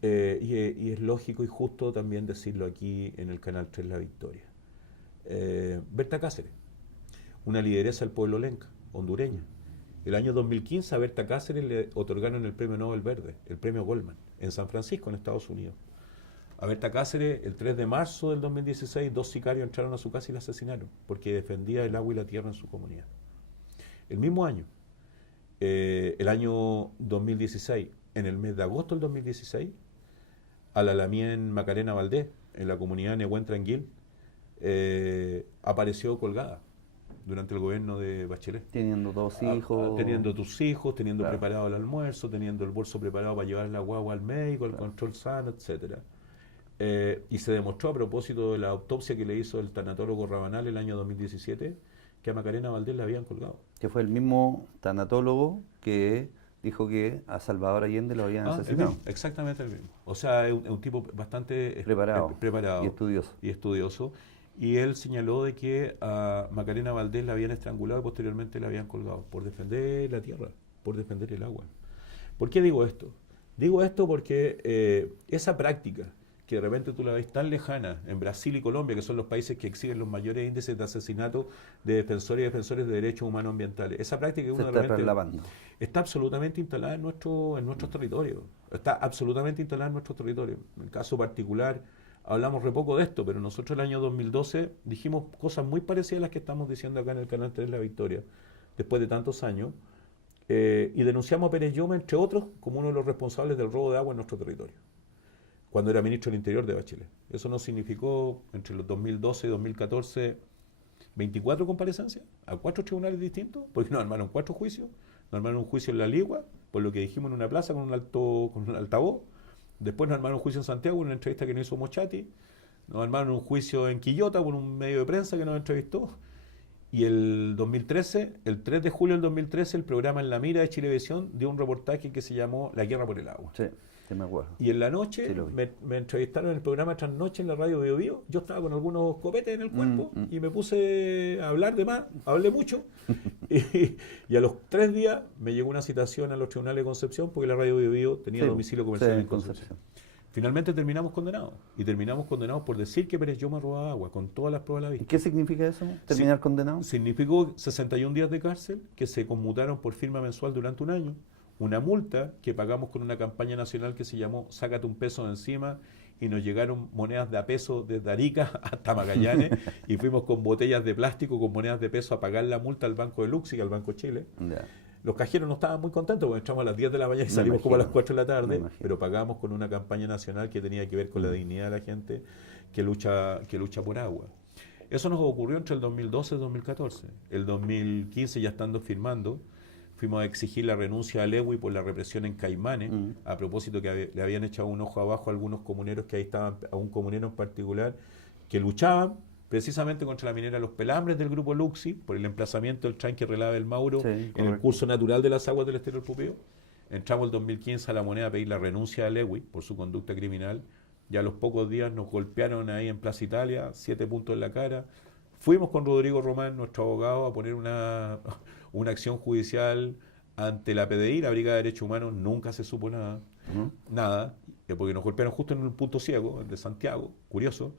y es lógico y justo también decirlo aquí en el Canal 3 La Victoria. Berta Cáceres, una lideresa del pueblo lenca, hondureña. El año 2015 a Berta Cáceres le otorgaron el premio Nobel Verde, el premio Goldman, en San Francisco, en Estados Unidos. A Berta Cáceres, el 3 de marzo del 2016, 2 sicarios entraron a su casa y la asesinaron, porque defendía el agua y la tierra en su comunidad. El mismo año, el año 2016, en el mes de agosto del 2016, a la Lamien Macarena Valdés, en la comunidad de Nehuentranguil, apareció colgada durante el gobierno de Bachelet. Teniendo 2 hijos. Teniendo tus hijos, teniendo Claro. preparado el almuerzo, teniendo el bolso preparado para llevar la guagua al médico, al Claro. control sano, etcétera. Y se demostró a propósito de la autopsia que le hizo el tanatólogo Rabanal el año 2017 que a Macarena Valdés la habían colgado. Que fue el mismo tanatólogo que dijo que a Salvador Allende lo habían El asesinado. mismo, exactamente el mismo. O sea, es un tipo bastante Preparado y estudioso. Y él señaló de que a Macarena Valdés la habían estrangulado y posteriormente la habían colgado por defender la tierra, por defender el agua. ¿Por qué digo esto? Digo esto porque esa práctica que de repente tú la ves tan lejana en Brasil y Colombia, que son los países que exhiben los mayores índices de asesinato de defensores y defensores de derechos humanos ambientales. Esa práctica que Se uno de está repente trasladando. está absolutamente instalada en nuestros territorios. Está absolutamente instalada en nuestros territorios. En el caso particular, hablamos re poco de esto, pero nosotros el año 2012 dijimos cosas muy parecidas a las que estamos diciendo acá en el Canal 3 La Victoria, después de tantos años, y denunciamos a Pérez Lloma, entre otros, como uno de los responsables del robo de agua en nuestro territorio, cuando era ministro del Interior de Bachelet. Eso nos significó, entre los 2012 y 2014, 24 comparecencias a 4 tribunales distintos, porque nos armaron 4 juicios. Nos armaron un juicio en La Ligua, por lo que dijimos en una plaza con un altavoz. Después nos armaron un juicio en Santiago, en una entrevista que nos hizo Mochati. Nos armaron un juicio en Quillota por un medio de prensa que nos entrevistó. Y el 2013, el 3 de julio del 2013, el programa En la Mira de Chilevisión dio un reportaje que se llamó La Guerra por el Agua. Sí, sí me acuerdo. Y en la noche Sí, lo vi. me entrevistaron en el programa Trasnoche en la radio Bio Bio. Yo estaba con algunos copetes en el cuerpo y me puse a hablar de más, hablé mucho. y a los 3 días me llegó una citación a los tribunales de Concepción porque la radio Bio Bio tenía Sí, domicilio comercial sí, en Concepción. Finalmente terminamos condenados. Y terminamos condenados por decir que Pérez Lloma robaba agua, con todas las pruebas a la ¿Y vista. qué significa eso? ¿Terminar condenado? Significó 61 días de cárcel que se conmutaron por firma mensual durante un año, una multa que pagamos con una campaña nacional que se llamó Sácate un peso de encima, y nos llegaron monedas de a peso desde Arica hasta Magallanes y fuimos con botellas de plástico con monedas de peso a pagar la multa al Banco de Luxig, al Banco Chile. Ya. Los cajeros no estaban muy contentos porque entramos a las 10 de la mañana y Me salimos como a las imagino, 4 de la me tarde, imagino. pero pagamos con una campaña nacional que tenía que ver con la dignidad de la gente que lucha por agua. Eso nos ocurrió entre el 2012 y el 2014. El 2015, ya estando firmando, fuimos a exigir la renuncia a Lewy por la represión en Caimanes, a propósito que le habían echado un ojo abajo a algunos comuneros que ahí estaban, a un comunero en particular, que luchaban precisamente contra la minera Los Pelambres del grupo Luxi, por el emplazamiento del tranque Relave del Mauro, Sí, en el correcto. curso natural de las aguas del exterior Pupeo. Entramos el 2015 a La Moneda a pedir la renuncia a Lewy por su conducta criminal, y a los pocos días nos golpearon ahí en Plaza Italia, 7 puntos en la cara. Fuimos con Rodrigo Román, nuestro abogado, a poner una acción judicial ante la PDI, la Brigada de Derechos Humanos. Nunca se supo nada, porque nos golpearon justo en un punto ciego, el de Santiago, curioso.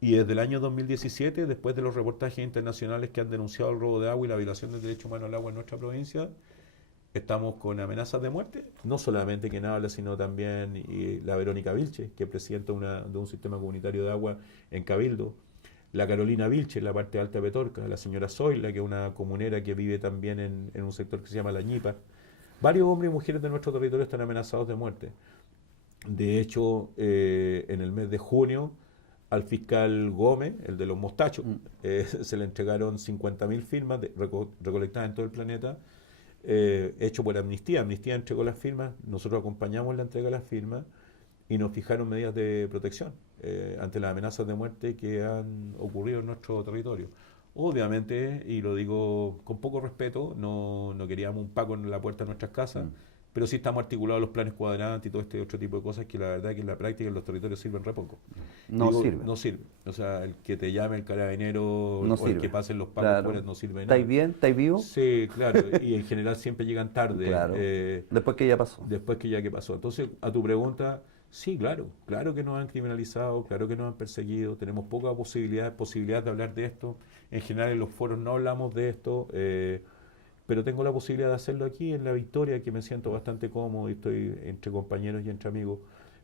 Y desde el año 2017, después de los reportajes internacionales que han denunciado el robo de agua y la violación del derecho humano al agua en nuestra provincia, estamos con amenazas de muerte. No solamente quien habla, sino también la Verónica Vilche, que es presidenta de un sistema comunitario de agua en Cabildo. La Carolina Vilche, en la parte alta de Petorca. La señora Zoila, que es una comunera que vive también en un sector que se llama La Ñipa. Varios hombres y mujeres de nuestro territorio están amenazados de muerte. De hecho, en el mes de junio, al fiscal Gómez, el de los mostachos, se le entregaron 50.000 firmas recolectadas en todo el planeta, hecho por Amnistía. Amnistía entregó las firmas, nosotros acompañamos la entrega de las firmas y nos fijaron medidas de protección ante las amenazas de muerte que han ocurrido en nuestro territorio. Obviamente, y lo digo con poco respeto, no queríamos un Paco en la puerta de nuestras casas, pero sí estamos articulados los planes cuadrantes y todo este otro tipo de cosas que la verdad que en la práctica en los territorios sirven re poco. No sirve. No sirve. O sea, el que te llame el carabinero No o el sirve. que pasen los pagos Claro. fuera no sirve de ¿Estáis nada. bien? ¿Estáis vivo? Sí, claro, y en general siempre llegan tarde. Claro. Después que ya pasó. Después que ya que pasó. Entonces, a tu pregunta, sí, claro, claro que nos han criminalizado, claro que nos han perseguido, tenemos poca posibilidad de hablar de esto. En general en los foros no hablamos de esto, pero tengo la posibilidad de hacerlo aquí en La Victoria, que me siento bastante cómodo y estoy entre compañeros y entre amigos.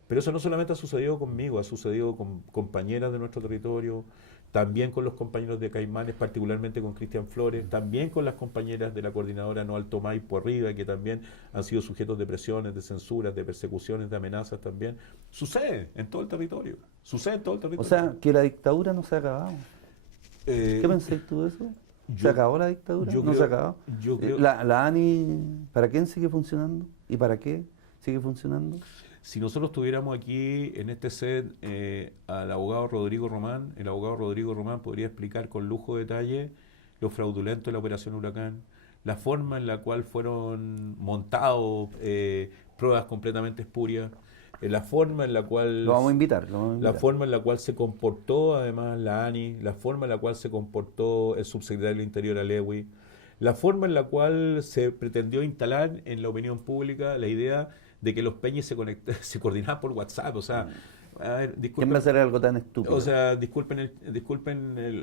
Pero eso no solamente ha sucedido conmigo, ha sucedido con compañeras de nuestro territorio, también con los compañeros de Caimanes, particularmente con Cristian Flores, también con las compañeras de la coordinadora No Alto Maipo Arriba, que también han sido sujetos de presiones, de censuras, de persecuciones, de amenazas también. Sucede en todo el territorio, sucede en todo el territorio. O sea, que la dictadura no se ha acabado. ¿Qué pensáis tú de eso? ¿Se acabó la dictadura? ¿No se ha acabado? La ANI, ¿para quién sigue funcionando? ¿Y para qué sigue funcionando? Si nosotros tuviéramos aquí en este set al abogado Rodrigo Román, el abogado Rodrigo Román podría explicar con lujo de detalle lo fraudulento de la Operación Huracán, la forma en la cual fueron montados pruebas completamente espurias, la forma en la cual Lo vamos a invitar. la forma en la cual se comportó además la ANI, la forma en la cual se comportó el subsecretario del Interior Alewi, la forma en la cual se pretendió instalar en la opinión pública la idea de que los peñes se coordinaban por WhatsApp. O sea, a ver, ¿Quién va a hacer algo tan estúpido? o sea, disculpen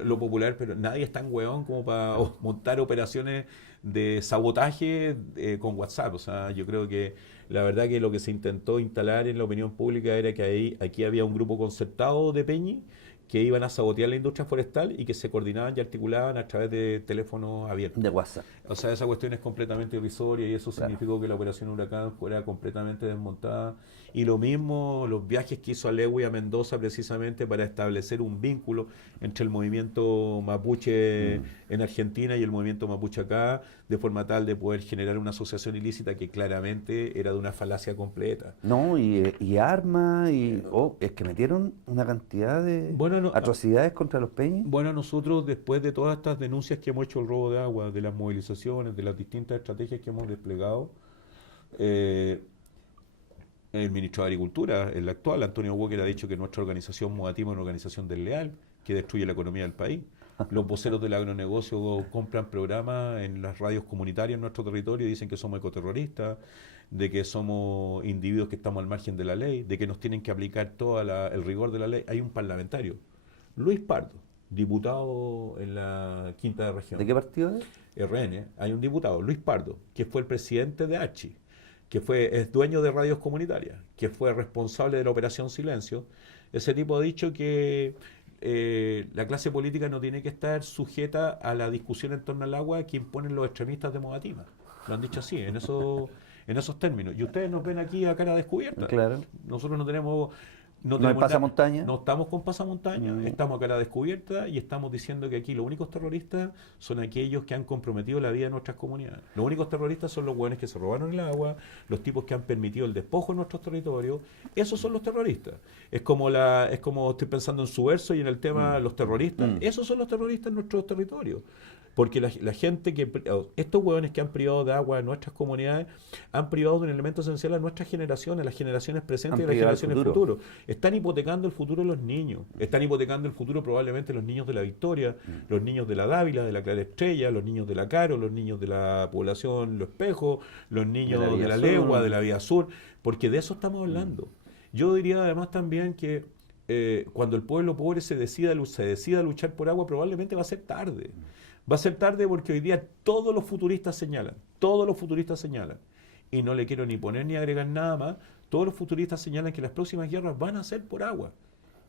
lo popular, pero nadie es tan hueón como para montar operaciones de sabotaje con WhatsApp. O sea, yo creo que la verdad que lo que se intentó instalar en la opinión pública era que aquí había un grupo concertado de peñi que iban a sabotear la industria forestal y que se coordinaban y articulaban a través de teléfonos abiertos. De WhatsApp. O sea, esa cuestión es completamente irrisoria y eso significó que la operación Huracán fuera completamente desmontada. Y lo mismo los viajes que hizo Alewi a Mendoza precisamente para establecer un vínculo entre el movimiento mapuche en Argentina y el movimiento mapuche acá, de forma tal de poder generar una asociación ilícita que claramente era de una falacia completa. No, y armas, es que metieron una cantidad de atrocidades contra los peñas. Bueno, nosotros después de todas estas denuncias que hemos hecho el robo de agua, de las movilizaciones, de las distintas estrategias que hemos desplegado, el ministro de Agricultura, el actual, Antonio Walker, ha dicho que nuestra organización Modatima es una organización desleal, que destruye la economía del país. Los voceros del agronegocio compran programas en las radios comunitarias en nuestro territorio y dicen que somos ecoterroristas, de que somos individuos que estamos al margen de la ley, de que nos tienen que aplicar todo el rigor de la ley. Hay un parlamentario, Luis Pardo, diputado en la Quinta Región. ¿De qué partido es? RN, hay un diputado, Luis Pardo, que fue el presidente de ACHI, que es dueño de radios comunitarias, que fue responsable de la Operación Silencio. Ese tipo ha dicho que la clase política no tiene que estar sujeta a la discusión en torno al agua que imponen los extremistas de Modatima. Lo han dicho así, en esos términos. Y ustedes nos ven aquí a cara descubierta. Claro. Nosotros no tenemos... No hay pasamontaña. No estamos con pasamontaña, estamos a cara descubierta y estamos diciendo que aquí los únicos terroristas son aquellos que han comprometido la vida de nuestras comunidades. Los únicos terroristas son los hueones que se robaron el agua, los tipos que han permitido el despojo en nuestros territorios. Esos son los terroristas. Es como estoy pensando en Subverso y en el tema de los terroristas. Esos son los terroristas en nuestros territorios. Porque la gente estos hueones que han privado de agua en nuestras comunidades han privado de un elemento esencial a nuestras generaciones, las generaciones presentes y las generaciones futuras. Están hipotecando el futuro de los niños, están hipotecando el futuro probablemente de los niños de La Victoria, los niños de la Dávila, de la Clara Estrella, los niños de la Caro, los niños de la población Los Espejos, los niños de la Legua, de la Vía Sur, porque de eso estamos hablando. Yo diría además también que cuando el pueblo pobre se decida a luchar por agua, probablemente va a ser tarde. Va a ser tarde porque hoy día todos los futuristas señalan, y no le quiero ni poner ni agregar nada más, todos los futuristas señalan que las próximas guerras van a ser por agua.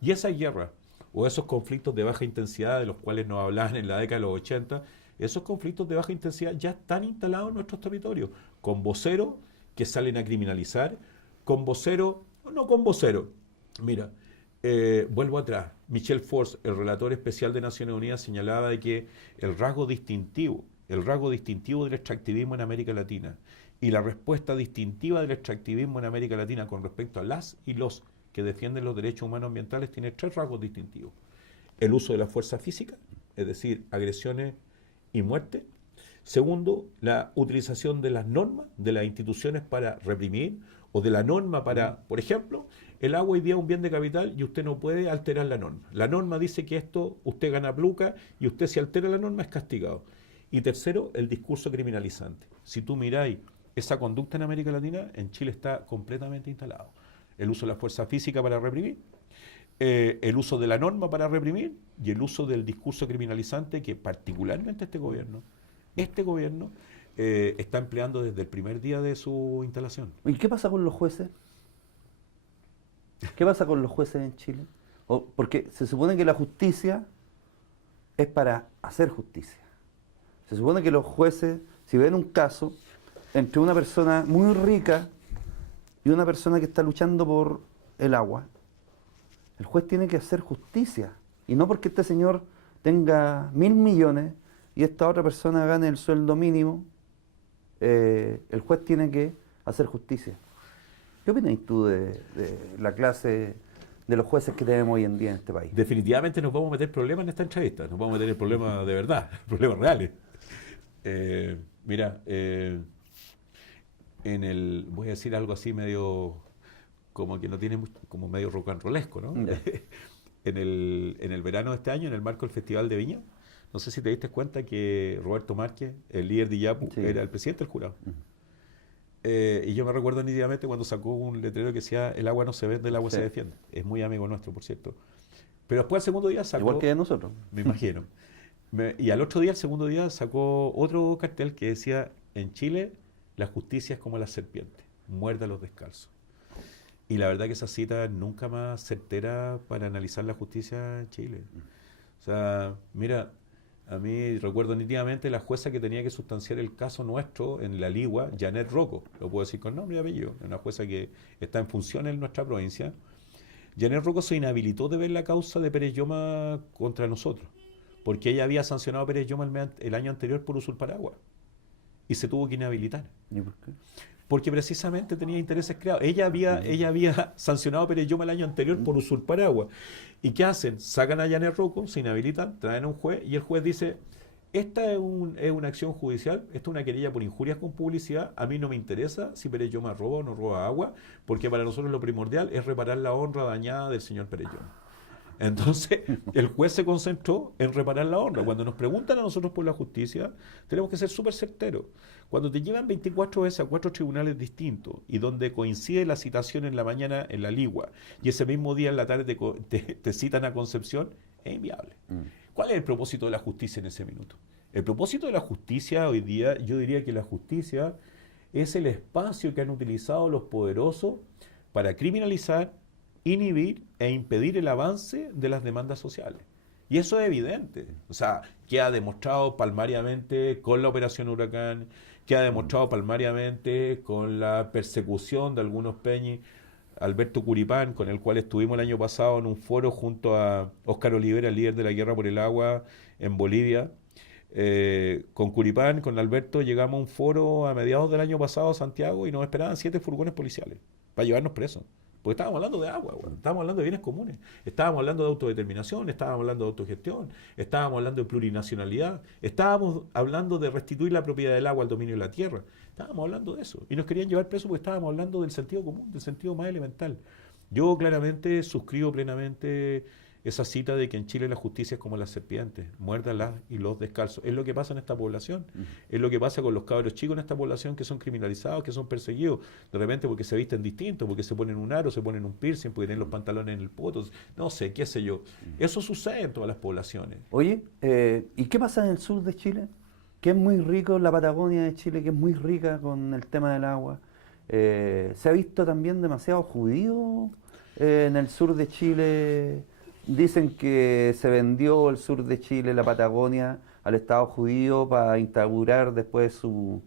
Y esas guerras, o esos conflictos de baja intensidad de los cuales nos hablaban en la década de los 80, esos conflictos de baja intensidad ya están instalados en nuestros territorios, con voceros que salen a criminalizar, con voceros. Mira, vuelvo atrás. Michel Force, el relator especial de Naciones Unidas, señalaba de que el rasgo distintivo del extractivismo en América Latina y la respuesta distintiva del extractivismo en América Latina con respecto a las y los que defienden los derechos humanos ambientales tiene 3 rasgos distintivos. El uso de la fuerza física, es decir, agresiones y muerte. Segundo, la utilización de las normas, de las instituciones para reprimir, o de la norma para, por ejemplo, el agua hoy día es un bien de capital y usted no puede alterar la norma. La norma dice que esto, usted gana pluca y usted si altera la norma es castigado. Y tercero, el discurso criminalizante. Si tú miráis esa conducta en América Latina, en Chile está completamente instalado. El uso de la fuerza física para reprimir, el uso de la norma para reprimir y el uso del discurso criminalizante que particularmente este gobierno está empleando desde el primer día de su instalación. ¿Y qué pasa con los jueces? ¿Qué pasa con los jueces en Chile? Porque se supone que la justicia es para hacer justicia. Se supone que los jueces, si ven un caso entre una persona muy rica y una persona que está luchando por el agua, el juez tiene que hacer justicia. Y no porque este señor tenga 1.000 millones y esta otra persona gane el sueldo mínimo, el juez tiene que hacer justicia. ¿Qué opinas tú de la clase de los jueces que tenemos hoy en día en este país? Definitivamente nos vamos a meter problemas en esta entrevista, nos vamos a meter en problemas de verdad, problemas reales. Mira, voy a decir algo así medio, como que no tiene mucho, como medio rock and rollesco, ¿no? En el verano de este año, en el marco del Festival de Viña, no sé si te diste cuenta que Roberto Márquez, el líder de IAPU, era el presidente del jurado. Y yo me recuerdo nítidamente cuando sacó un letrero que decía: el agua no se vende, el agua se defiende. Es muy amigo nuestro, por cierto. Pero después, al segundo día sacó... Igual que de nosotros. Me imagino. Y al otro día, el segundo día, sacó otro cartel que decía: en Chile, la justicia es como la serpiente, muerde a los descalzos. Y la verdad que esa cita es nunca más certera para analizar la justicia en Chile. O sea, mira, a mí recuerdo nítidamente la jueza que tenía que sustanciar el caso nuestro en la Ligua, Janet Rocco, lo puedo decir con nombre y apellido, una jueza que está en función en nuestra provincia. Janet Rocco se inhabilitó de ver la causa de Pérez Lloma contra nosotros, porque ella había sancionado a Pérez Lloma el año anterior por usurpar agua, y se tuvo que inhabilitar. ¿Y por qué? Porque precisamente tenía intereses creados. Ella había sancionado a Pérez Lloma el año anterior por usurpar agua. ¿Y qué hacen? Sacan a Janet Rocco, se inhabilitan, traen a un juez y el juez dice: esta es una acción judicial, esta es una querella por injurias con publicidad, a mí no me interesa si Pérez Lloma roba o no roba agua, porque para nosotros lo primordial es reparar la honra dañada del señor Pérez Lloma. Entonces, el juez se concentró en reparar la honra. Cuando nos preguntan a nosotros por la justicia, tenemos que ser súper certeros. Cuando te llevan 24 veces a 4 tribunales distintos y donde coincide la citación en la mañana en la Ligua y ese mismo día en la tarde te citan a Concepción, es inviable. ¿Cuál es el propósito de la justicia en ese minuto? El propósito de la justicia hoy día, yo diría que la justicia es el espacio que han utilizado los poderosos para criminalizar, inhibir e impedir el avance de las demandas sociales. Y eso es evidente. O sea, queda demostrado palmariamente con la Operación Huracán, queda demostrado palmariamente con la persecución de algunos peñis. Alberto Curipán, con el cual estuvimos el año pasado en un foro junto a Óscar Olivera, el líder de la guerra por el agua en Bolivia. Con Curipán, con Alberto, llegamos a un foro a mediados del año pasado a Santiago y nos esperaban 7 furgones policiales para llevarnos presos. Porque estábamos hablando de agua, estábamos hablando de bienes comunes, estábamos hablando de autodeterminación, estábamos hablando de autogestión, estábamos hablando de plurinacionalidad, estábamos hablando de restituir la propiedad del agua al dominio de la tierra, estábamos hablando de eso. Y nos querían llevar presos porque estábamos hablando del sentido común, del sentido más elemental. Yo claramente suscribo plenamente esa cita de que en Chile la justicia es como las serpientes, muérdalas y los descalzos. Es lo que pasa en esta población, es lo que pasa con los cabros chicos en esta población que son criminalizados, que son perseguidos, de repente porque se visten distintos, porque se ponen un aro, se ponen un piercing, porque tienen los pantalones en el poto, no sé, qué sé yo. Eso sucede en todas las poblaciones. Oye, ¿y qué pasa en el sur de Chile? Que es muy rico, la Patagonia de Chile, que es muy rica con el tema del agua. Se ha visto también demasiado judío en el sur de Chile. Dicen que se vendió el sur de Chile, la Patagonia, al Estado judío para instaurar después su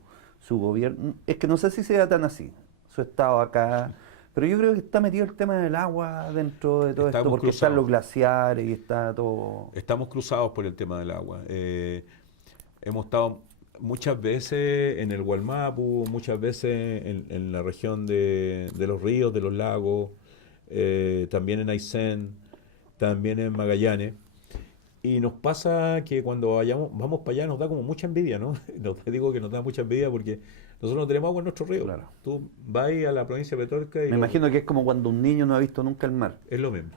gobierno. Es que no sé si sea tan así, su Estado acá, pero yo creo que está metido el tema del agua dentro de todo esto, porque están los glaciares y está todo... Estamos cruzados por el tema del agua. Hemos estado muchas veces en el Gualmapu, muchas veces en la región de los ríos, de los lagos, también en Aysén, también en Magallanes, Y nos pasa que cuando vamos para allá nos da como mucha envidia, ¿no? No te digo que nos da mucha envidia porque nosotros no tenemos agua en nuestro río. Claro. Tú vas a la provincia de Petorca y Me imagino que es como cuando un niño no ha visto nunca el mar. es lo mismo,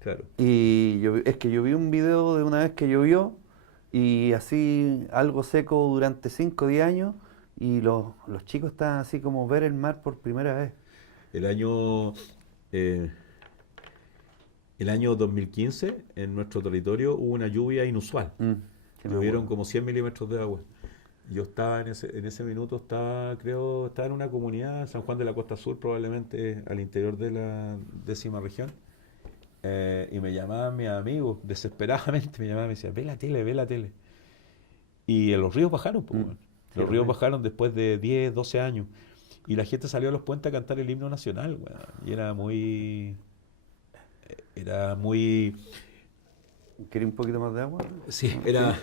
claro. Y es que yo vi un video de una vez que llovió y así algo seco durante 5 o 10 años y los chicos estaban así como ver el mar por primera vez. El año, eh, el año 2015 en nuestro territorio hubo una lluvia inusual. Mm, sí me Llovieron acuerdo. como 100 milímetros de agua. Yo estaba en ese minuto, estaba en una comunidad, San Juan de la Costa Sur, probablemente al interior de la 10ª región. Y me llamaban mis amigos, desesperadamente me llamaban y me decían, ve la tele, ve la tele. Y los ríos bajaron, pues, Mm, weón. sí, Los ríos horrible. bajaron después de 10, 12 años. Y la gente salió a los puentes a cantar el himno nacional, weón. Y era muy, ¿Quería un poquito más de agua? sí, ¿No?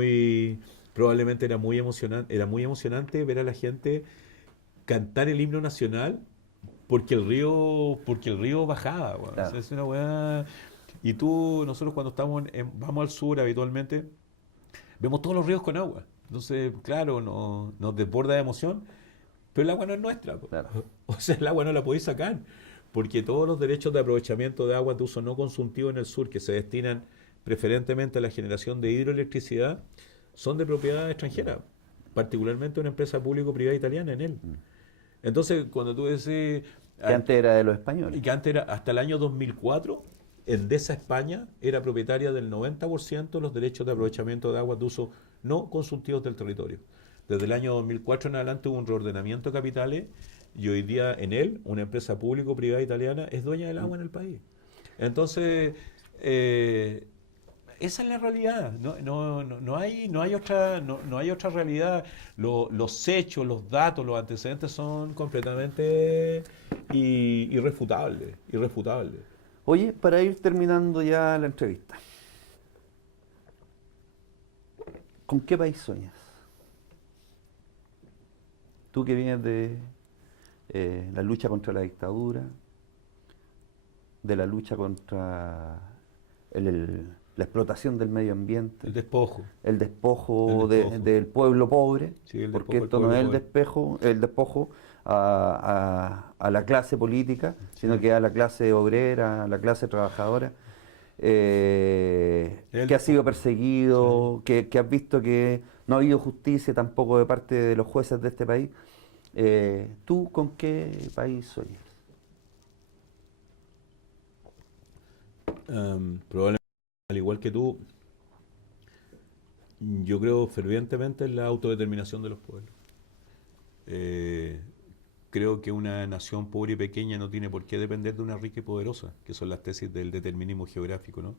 ¿Sí? probablemente era muy emocionante ver a la gente cantar el himno nacional porque el río bajaba, weón. O sea, Claro. es una weá. Y nosotros cuando vamos al sur habitualmente, vemos todos los ríos con agua. Entonces, claro, nos desborda de emoción, pero el agua no es nuestra, po. Claro. O sea, el agua no la podéis sacar, porque todos los derechos de aprovechamiento de agua de uso no consultivo en el sur, que se destinan preferentemente a la generación de hidroelectricidad, son de propiedad extranjera, particularmente una empresa público-privada italiana en él. Entonces, cuando tú decís, Que antes era de los y españoles. que antes era, hasta el año 2004, Endesa España era propietaria del 90% de los derechos de aprovechamiento de aguas de uso no consultivos del territorio. Desde el año 2004 en adelante hubo un reordenamiento de capitales y hoy día en él, una empresa público-privada italiana es dueña del Mm. agua en el país. Entonces, eh, esa es la realidad. No hay otra realidad. Los hechos, los datos, los antecedentes son completamente irrefutables, irrefutables. Oye, para ir terminando ya la entrevista, ¿con qué país sueñas? Tú que vienes de la lucha contra la dictadura, de la lucha contra la explotación del medio ambiente, El despojo, el el despojo despojo. del pueblo pobre, Sí, el porque despojo del esto no pueblo es pobre. el despojo a la clase política, sino Sí, que a la clase obrera, a la clase trabajadora, el que ha sido despojo. Sí. perseguido, que has visto que no ha habido justicia tampoco de parte de los jueces de este país. ¿Tú con qué país sueñas? Probablemente, al igual que tú, yo creo fervientemente en la autodeterminación de los pueblos. Eh, Creo que una nación pobre y pequeña no tiene por qué depender de una rica y poderosa, que son las tesis del determinismo geográfico, ¿no?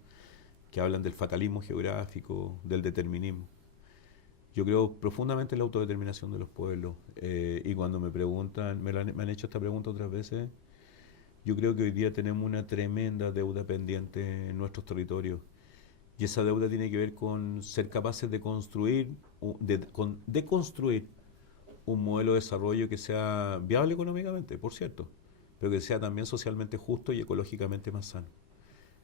Que hablan del fatalismo geográfico, del determinismo. Yo creo profundamente en la autodeterminación de los pueblos. Y cuando me preguntan, me han hecho esta pregunta otras veces, yo creo que hoy día tenemos una tremenda deuda pendiente en nuestros territorios. Y esa deuda tiene que ver con ser capaces de construir, de construir un modelo de desarrollo que sea viable económicamente, por cierto, pero que sea también socialmente justo y ecológicamente más sano.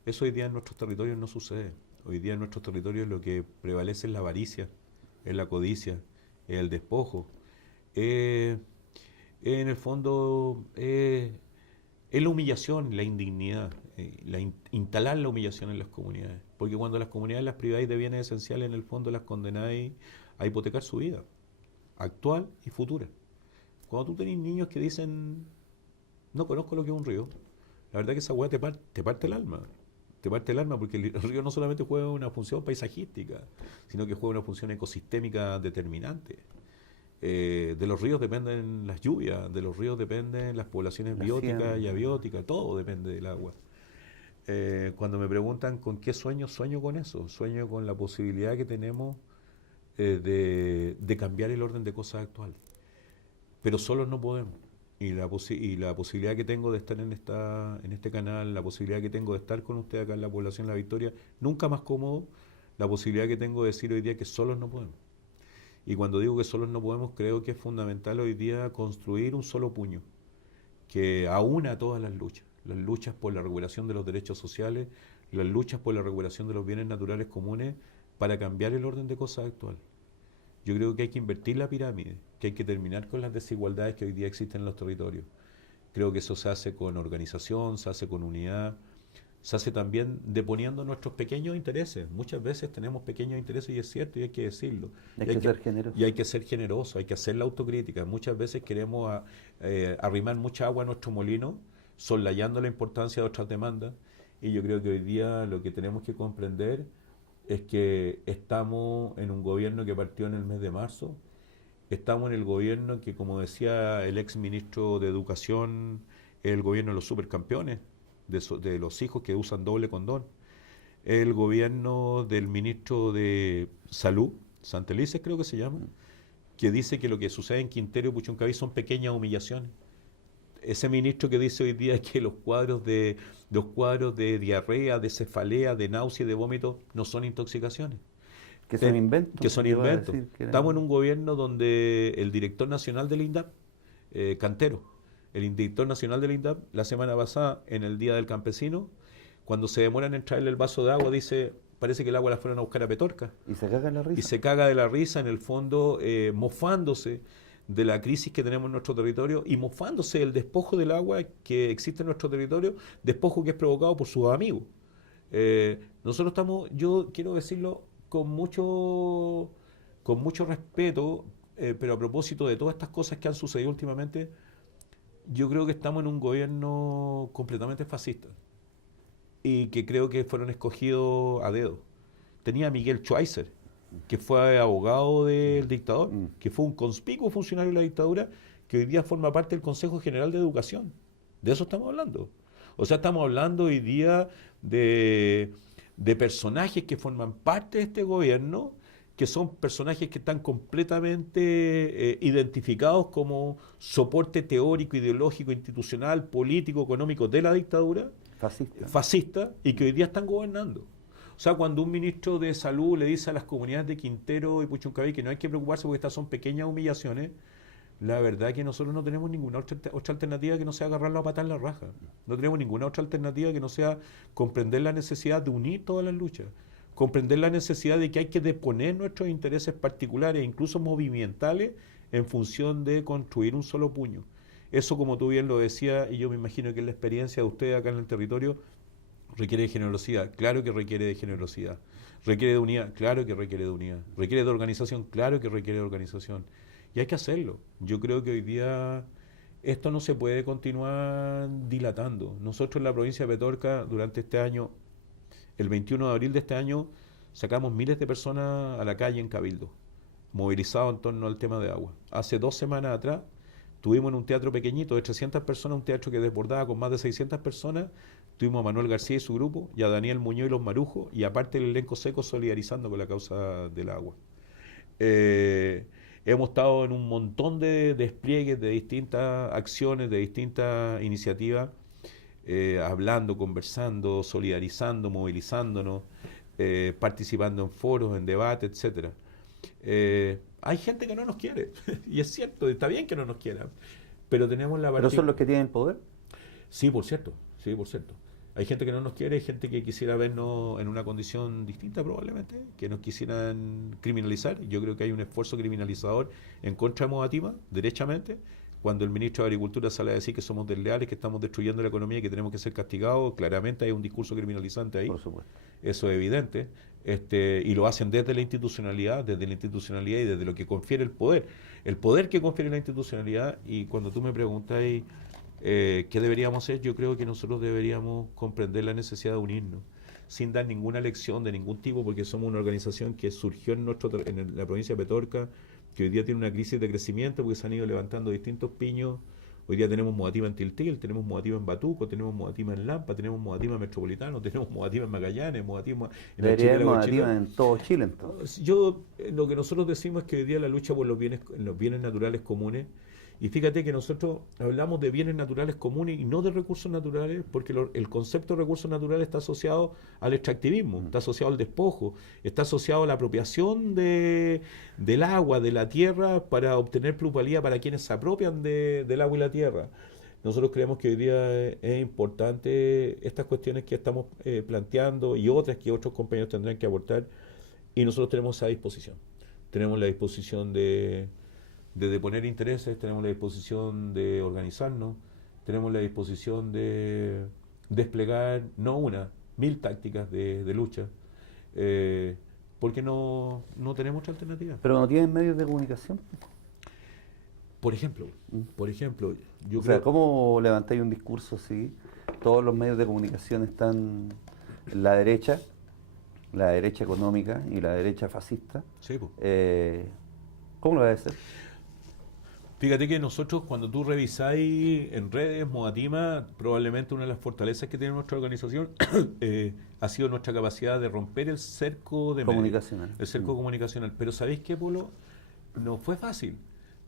Eso hoy día en nuestros territorios no sucede. Hoy día en nuestros territorios lo que prevalece es la avaricia, es la codicia, es el despojo. Eh, en el fondo es la humillación, la indignidad, instalar la humillación en las comunidades. Porque cuando las comunidades las priváis de bienes esenciales, en el fondo las condenáis a hipotecar su vida, actual y futura. Cuando tú tenés niños que dicen, no conozco lo que es un río, la verdad que esa weá te parte el alma. Te parte el alma porque el río no solamente juega una función paisajística, sino que juega una función ecosistémica determinante. De los ríos dependen las lluvias, de los ríos dependen las poblaciones La bióticas y siembra. abióticas, todo depende del agua. Cuando me preguntan con qué sueño, sueño con eso, sueño con la posibilidad que tenemos de cambiar el orden de cosas actual. Pero solos no podemos. Y la posibilidad que tengo de estar en este canal, la posibilidad que tengo de estar con usted acá en la población La Victoria, nunca más cómodo, la posibilidad que tengo de decir hoy día que solos no podemos. Y cuando digo que solos no podemos, creo que es fundamental hoy día construir un solo puño que aúna todas las luchas por la recuperación de los derechos sociales, las luchas por la recuperación de los bienes naturales comunes para cambiar el orden de cosas actual. Yo creo que hay que invertir la pirámide, que hay que terminar con las desigualdades que hoy día existen en los territorios. Creo que eso se hace con organización, se hace con unidad, se hace también deponiendo nuestros pequeños intereses. Muchas veces tenemos pequeños intereses y es cierto y hay que decirlo. Hay que ser generoso. Y hay que ser generoso, hay que hacer la autocrítica. Muchas veces queremos arrimar mucha agua a nuestro molino, soslayando la importancia de otras demandas. Y yo creo que hoy día lo que tenemos que comprender es que estamos en un gobierno que partió en el mes de marzo. Estamos en el gobierno que, como decía el ex ministro de Educación, es el gobierno de los supercampeones, de los hijos que usan doble condón. Es el gobierno del ministro de Salud, Santelices creo que se llama, que dice que lo que sucede en Quintero y Puchuncaví son pequeñas humillaciones. Ese ministro que dice hoy día que los cuadros de diarrea, de cefalea, de náusea y de vómito no son intoxicaciones. Que son inventos. Que son inventos. Estamos en un gobierno donde el director nacional del INDAP, Cantero, el director nacional del INDAP, la semana pasada, en el Día del Campesino, cuando se demoran en traerle el vaso de agua, dice, parece que el agua la fueron a buscar a Petorca. Y se caga la risa. Y se caga de la risa, en el fondo, mofándose de la crisis que tenemos en nuestro territorio y mofándose del despojo del agua que existe en nuestro territorio, despojo que es provocado por sus amigos. Nosotros estamos, yo quiero decirlo con mucho respeto, pero a propósito de todas estas cosas que han sucedido últimamente, yo creo que estamos en un gobierno completamente fascista y que creo que fueron escogidos a dedo. Tenía a Miguel Schweitzer, que fue abogado del dictador, que fue un conspicuo funcionario de la dictadura, que hoy día forma parte del Consejo General de Educación. De eso estamos hablando. O sea, estamos hablando hoy día de personajes que forman parte de este gobierno, que son personajes que están completamente identificados como soporte teórico, ideológico, institucional, político, económico de la dictadura fascista y que hoy día están gobernando. O sea, cuando un ministro de salud le dice a las comunidades de Quintero y Puchuncaví que no hay que preocuparse porque estas son pequeñas humillaciones, la verdad es que nosotros no tenemos ninguna otra alternativa que no sea agarrarlo a patar la raja. No tenemos ninguna otra alternativa que no sea comprender la necesidad de unir todas las luchas, comprender la necesidad de que hay que deponer nuestros intereses particulares, incluso movimentales, en función de construir un solo puño. Eso, como tú bien lo decías, y yo me imagino que es la experiencia de ustedes acá en el territorio, requiere de generosidad, claro que requiere de generosidad. Requiere de unidad, claro que requiere de unidad. Requiere de organización, claro que requiere de organización. Y hay que hacerlo. Yo creo que hoy día esto no se puede continuar dilatando. Nosotros en la provincia de Petorca, durante este año, el 21 de abril de este año, sacamos miles de personas a la calle en Cabildo, movilizados en torno al tema de agua. Hace 2 semanas atrás, tuvimos en un teatro pequeñito de 300 personas, un teatro que desbordaba con más de 600 personas, tuvimos a Manuel García y su grupo, y a Daniel Muñoz y los Marujos, y aparte el elenco seco solidarizando con la causa del agua. Hemos estado en un montón de despliegues de distintas acciones, de distintas iniciativas, hablando, conversando, solidarizando, movilizándonos, participando en foros, en debates, etcétera. Hay gente que no nos quiere, y es cierto, está bien que no nos quieran, pero tenemos la ¿Pero son los que tienen el poder? Sí, por cierto, sí, por cierto. Hay gente que no nos quiere, hay gente que quisiera vernos en una condición distinta probablemente, que nos quisieran criminalizar. Yo creo que hay un esfuerzo criminalizador en contra de Modatima, derechamente, cuando el ministro de Agricultura sale a decir que somos desleales, que estamos destruyendo la economía y que tenemos que ser castigados, claramente hay un discurso criminalizante ahí. Por supuesto. Eso es evidente. Y lo hacen desde la institucionalidad y desde lo que confiere el poder que confiere la institucionalidad. Y cuando tú me preguntas ¿qué deberíamos hacer? Yo creo que nosotros deberíamos comprender la necesidad de unirnos, sin dar ninguna lección de ningún tipo, porque somos una organización que surgió en la provincia de Petorca, que hoy día tiene una crisis de crecimiento porque se han ido levantando distintos piños. Hoy día tenemos Modatima en Tiltil, tenemos Modatima en Batuco, tenemos Modatima en Lampa, tenemos Modatima en Metropolitano, tenemos Modatima en Magallanes, Modatima en la Debería haber Modatima en todo Chile, entonces. Lo que nosotros decimos es que hoy día la lucha por los bienes naturales comunes, y fíjate que nosotros hablamos de bienes naturales comunes y no de recursos naturales, porque el concepto de recursos naturales está asociado al extractivismo, está asociado al despojo, está asociado a la apropiación del agua, de la tierra, para obtener plusvalía para quienes se apropian del agua y la tierra. Nosotros creemos que hoy día es importante estas cuestiones que estamos planteando y otras que otros compañeros tendrán que aportar, y nosotros tenemos esa disposición. Tenemos la disposición de deponer intereses, tenemos la disposición de organizarnos, tenemos la disposición de desplegar no una, 1000 tácticas de lucha, porque no tenemos otra alternativa. Pero no tienen medios de comunicación. Por ejemplo, yo O sea, creo... ¿cómo levantáis un discurso si todos los medios de comunicación están en la derecha económica y la derecha fascista? Sí, po. ¿Cómo lo va a hacer? Fíjate que nosotros, cuando tú revisáis en redes, Modatima, probablemente una de las fortalezas que tiene nuestra organización ha sido nuestra capacidad de romper el cerco de medios, Comunicacional. el cerco comunicacional. Pero ¿sabéis qué, Polo? No fue fácil,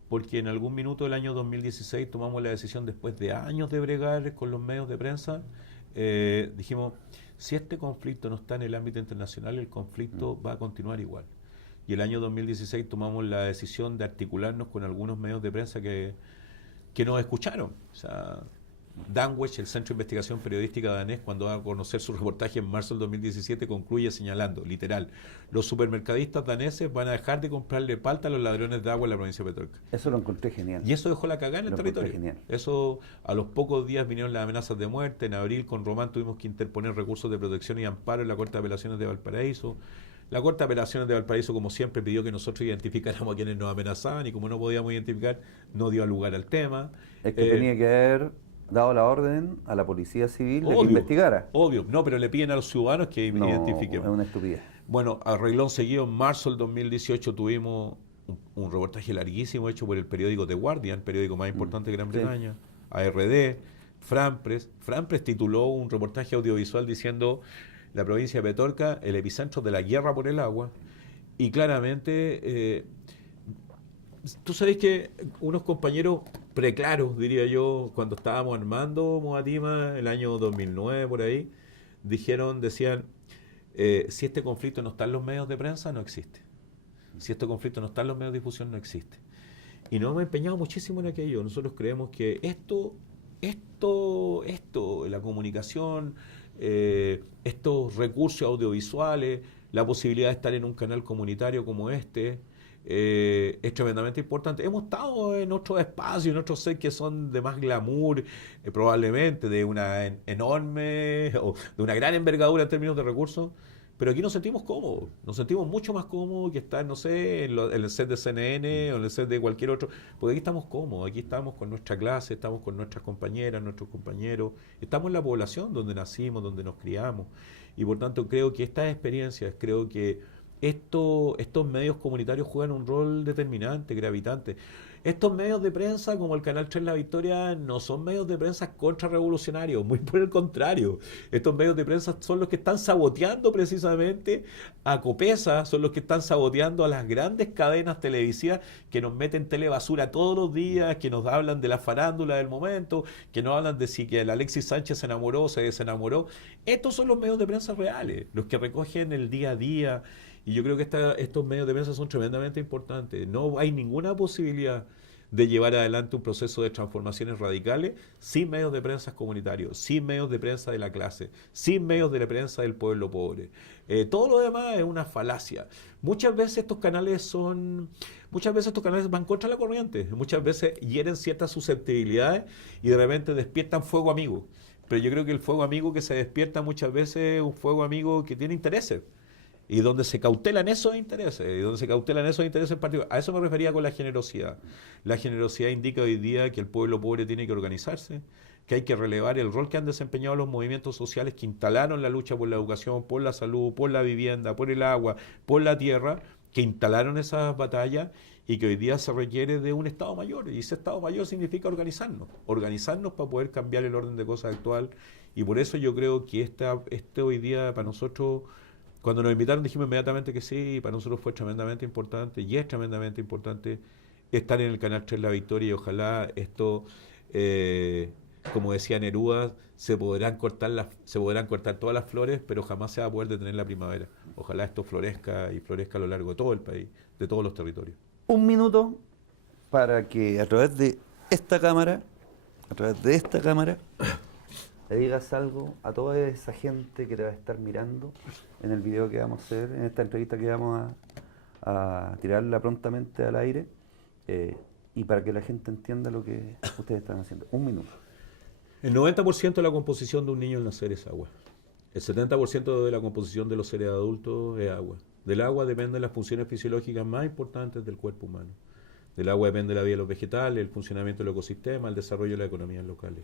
porque en algún minuto del año 2016 tomamos la decisión, después de años de bregar con los medios de prensa, dijimos, si este conflicto no está en el ámbito internacional, el conflicto va a continuar igual. Y el año 2016 tomamos la decisión de articularnos con algunos medios de prensa que nos escucharon. O sea, Danwich, el Centro de Investigación Periodística danés, cuando va a conocer su reportaje en marzo del 2017, concluye señalando, literal, los supermercadistas daneses van a dejar de comprarle palta a los ladrones de agua en la provincia de Petorca. Eso lo encontré genial. Y eso dejó la cagada en el territorio. Genial. Eso, a los pocos días vinieron las amenazas de muerte. En abril, con Román, tuvimos que interponer recursos de protección y amparo en la Corte de Apelaciones de Valparaíso. La Corte de Apelaciones de Valparaíso, como siempre, pidió que nosotros identificáramos a quienes nos amenazaban, y como no podíamos identificar, no dio lugar al tema. Es que tenía que haber dado la orden a la Policía Civil de que Obvio, investigara. Obvio, no, pero le piden a los ciudadanos que identifiquemos. Es una estupidez. Bueno, a reglón seguido, en marzo del 2018 tuvimos un reportaje larguísimo hecho por el periódico The Guardian, periódico más importante de Gran Bretaña, ARD, Franpress. Franpress tituló un reportaje audiovisual diciendo: la provincia de Petorca, el epicentro de la guerra por el agua. Y claramente, tú sabes que unos compañeros preclaros, diría yo, cuando estábamos armando Modatima, el año 2009, por ahí, decían, si este conflicto no está en los medios de prensa, no existe. Si este conflicto no está en los medios de difusión, no existe. Y nos hemos empeñado muchísimo en aquello. Nosotros creemos que esto, la comunicación, estos recursos audiovisuales, la posibilidad de estar en un canal comunitario como este, es tremendamente importante. Hemos estado en otros espacios, en otros sets que son de más glamour, probablemente de una enorme o de una gran envergadura en términos de recursos, pero aquí nos sentimos cómodos, nos sentimos mucho más cómodos que estar, no sé, en el set de CNN o en el set de cualquier otro, porque aquí estamos cómodos, aquí estamos con nuestra clase, estamos con nuestras compañeras, nuestros compañeros, estamos en la población donde nacimos, donde nos criamos, y por tanto creo que estas experiencias, creo que estos medios comunitarios juegan un rol determinante, gravitante. Estos medios de prensa, como el Canal 3 La Victoria, no son medios de prensa contrarrevolucionarios, muy por el contrario. Estos medios de prensa son los que están saboteando precisamente a Copesa, son los que están saboteando a las grandes cadenas televisivas que nos meten telebasura todos los días, que nos hablan de la farándula del momento, que nos hablan de si que el Alexis Sánchez se enamoró o se desenamoró. Estos son los medios de prensa reales, los que recogen el día a día. Y yo creo que estos medios de prensa son tremendamente importantes. No hay ninguna posibilidad de llevar adelante un proceso de transformaciones radicales sin medios de prensa comunitarios, sin medios de prensa de la clase, sin medios de la prensa del pueblo pobre. Todo lo demás es una falacia. Muchas veces estos canales van contra la corriente, muchas veces hieren ciertas susceptibilidades y de repente despiertan fuego amigo. Pero yo creo que el fuego amigo que se despierta muchas veces es un fuego amigo que tiene intereses. Y donde se cautelan esos intereses, en particular. A eso me refería con la generosidad. La generosidad indica hoy día que el pueblo pobre tiene que organizarse, que hay que relevar el rol que han desempeñado los movimientos sociales que instalaron la lucha por la educación, por la salud, por la vivienda, por el agua, por la tierra, que instalaron esas batallas y que hoy día se requiere de un Estado Mayor. Y ese Estado Mayor significa organizarnos para poder cambiar el orden de cosas actual. Y por eso yo creo que este hoy día para nosotros... Cuando nos invitaron dijimos inmediatamente que sí, para nosotros fue tremendamente importante y es tremendamente importante estar en el Canal 3 La Victoria, y ojalá esto, como decía Neruda, se podrán cortar todas las flores, pero jamás se va a poder detener la primavera. Ojalá esto florezca y florezca a lo largo de todo el país, de todos los territorios. Un minuto para que a través de esta cámara a través de esta cámara, le digas algo a toda esa gente que te va a estar mirando en el video que vamos a hacer, en esta entrevista que vamos a tirarla prontamente al aire, y para que la gente entienda lo que ustedes están haciendo. Un minuto. El 90% de la composición de un niño al nacer es agua. El 70% de la composición de los seres adultos es agua. Del agua dependen las funciones fisiológicas más importantes del cuerpo humano. Del agua depende la vida de los vegetales, el funcionamiento del ecosistema, el desarrollo de las economías locales.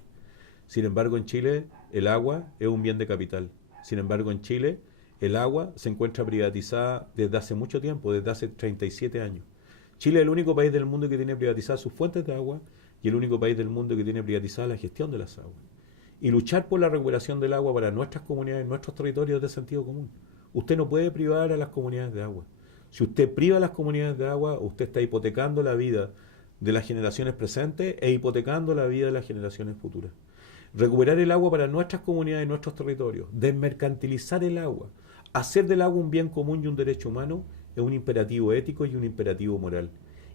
Sin embargo, en Chile, el agua es un bien de capital. Sin embargo, en Chile, el agua se encuentra privatizada desde hace mucho tiempo, desde hace 37 años. Chile es el único país del mundo que tiene privatizadas sus fuentes de agua y el único país del mundo que tiene privatizada la gestión de las aguas. Y luchar por la recuperación del agua para nuestras comunidades, nuestros territorios es de sentido común. Usted no puede privar a las comunidades de agua. Si usted priva a las comunidades de agua, usted está hipotecando la vida de las generaciones presentes e hipotecando la vida de las generaciones futuras. Recuperar el agua para nuestras comunidades y nuestros territorios, desmercantilizar el agua, hacer del agua un bien común y un derecho humano es un imperativo ético y un imperativo moral.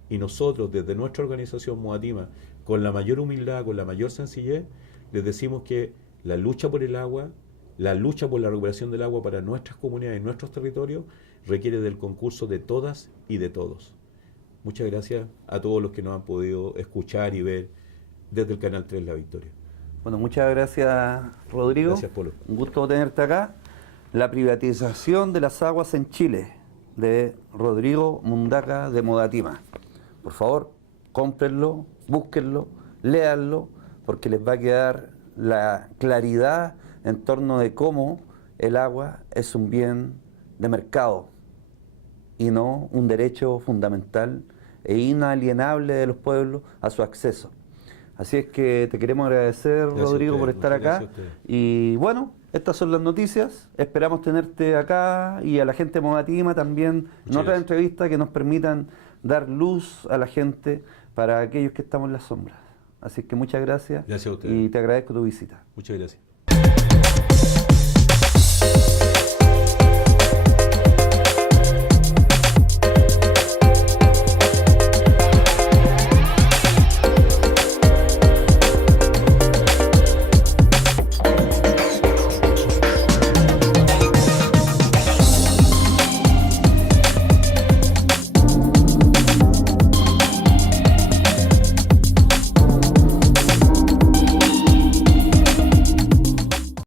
Y nosotros, desde nuestra organización Modatima, con la mayor humildad, con la mayor sencillez, les decimos que la lucha por el agua, la lucha por la recuperación del agua para nuestras comunidades y nuestros territorios requiere del concurso de todas y de todos. Muchas gracias a todos los que nos han podido escuchar y ver desde el Canal 3 La Victoria. Bueno, muchas gracias, Rodrigo. Gracias, Polo. Un gusto tenerte acá. La privatización de las aguas en Chile, de Rodrigo Mundaca de Modatima. Por favor, cómprenlo, búsquenlo, léanlo, porque les va a quedar la claridad en torno de cómo el agua es un bien de mercado y no un derecho fundamental e inalienable de los pueblos a su acceso. Así es que te queremos agradecer, Gracias Rodrigo, a por ustedes, estar muchas acá. gracias a ustedes. Y bueno, estas son las noticias. Esperamos tenerte acá y a la gente de Modatima también en Muchas otras gracias. entrevistas que nos permitan dar luz a la gente para aquellos que estamos en las sombras. Así que muchas gracias, Gracias a ustedes. y te agradezco tu visita. Muchas gracias.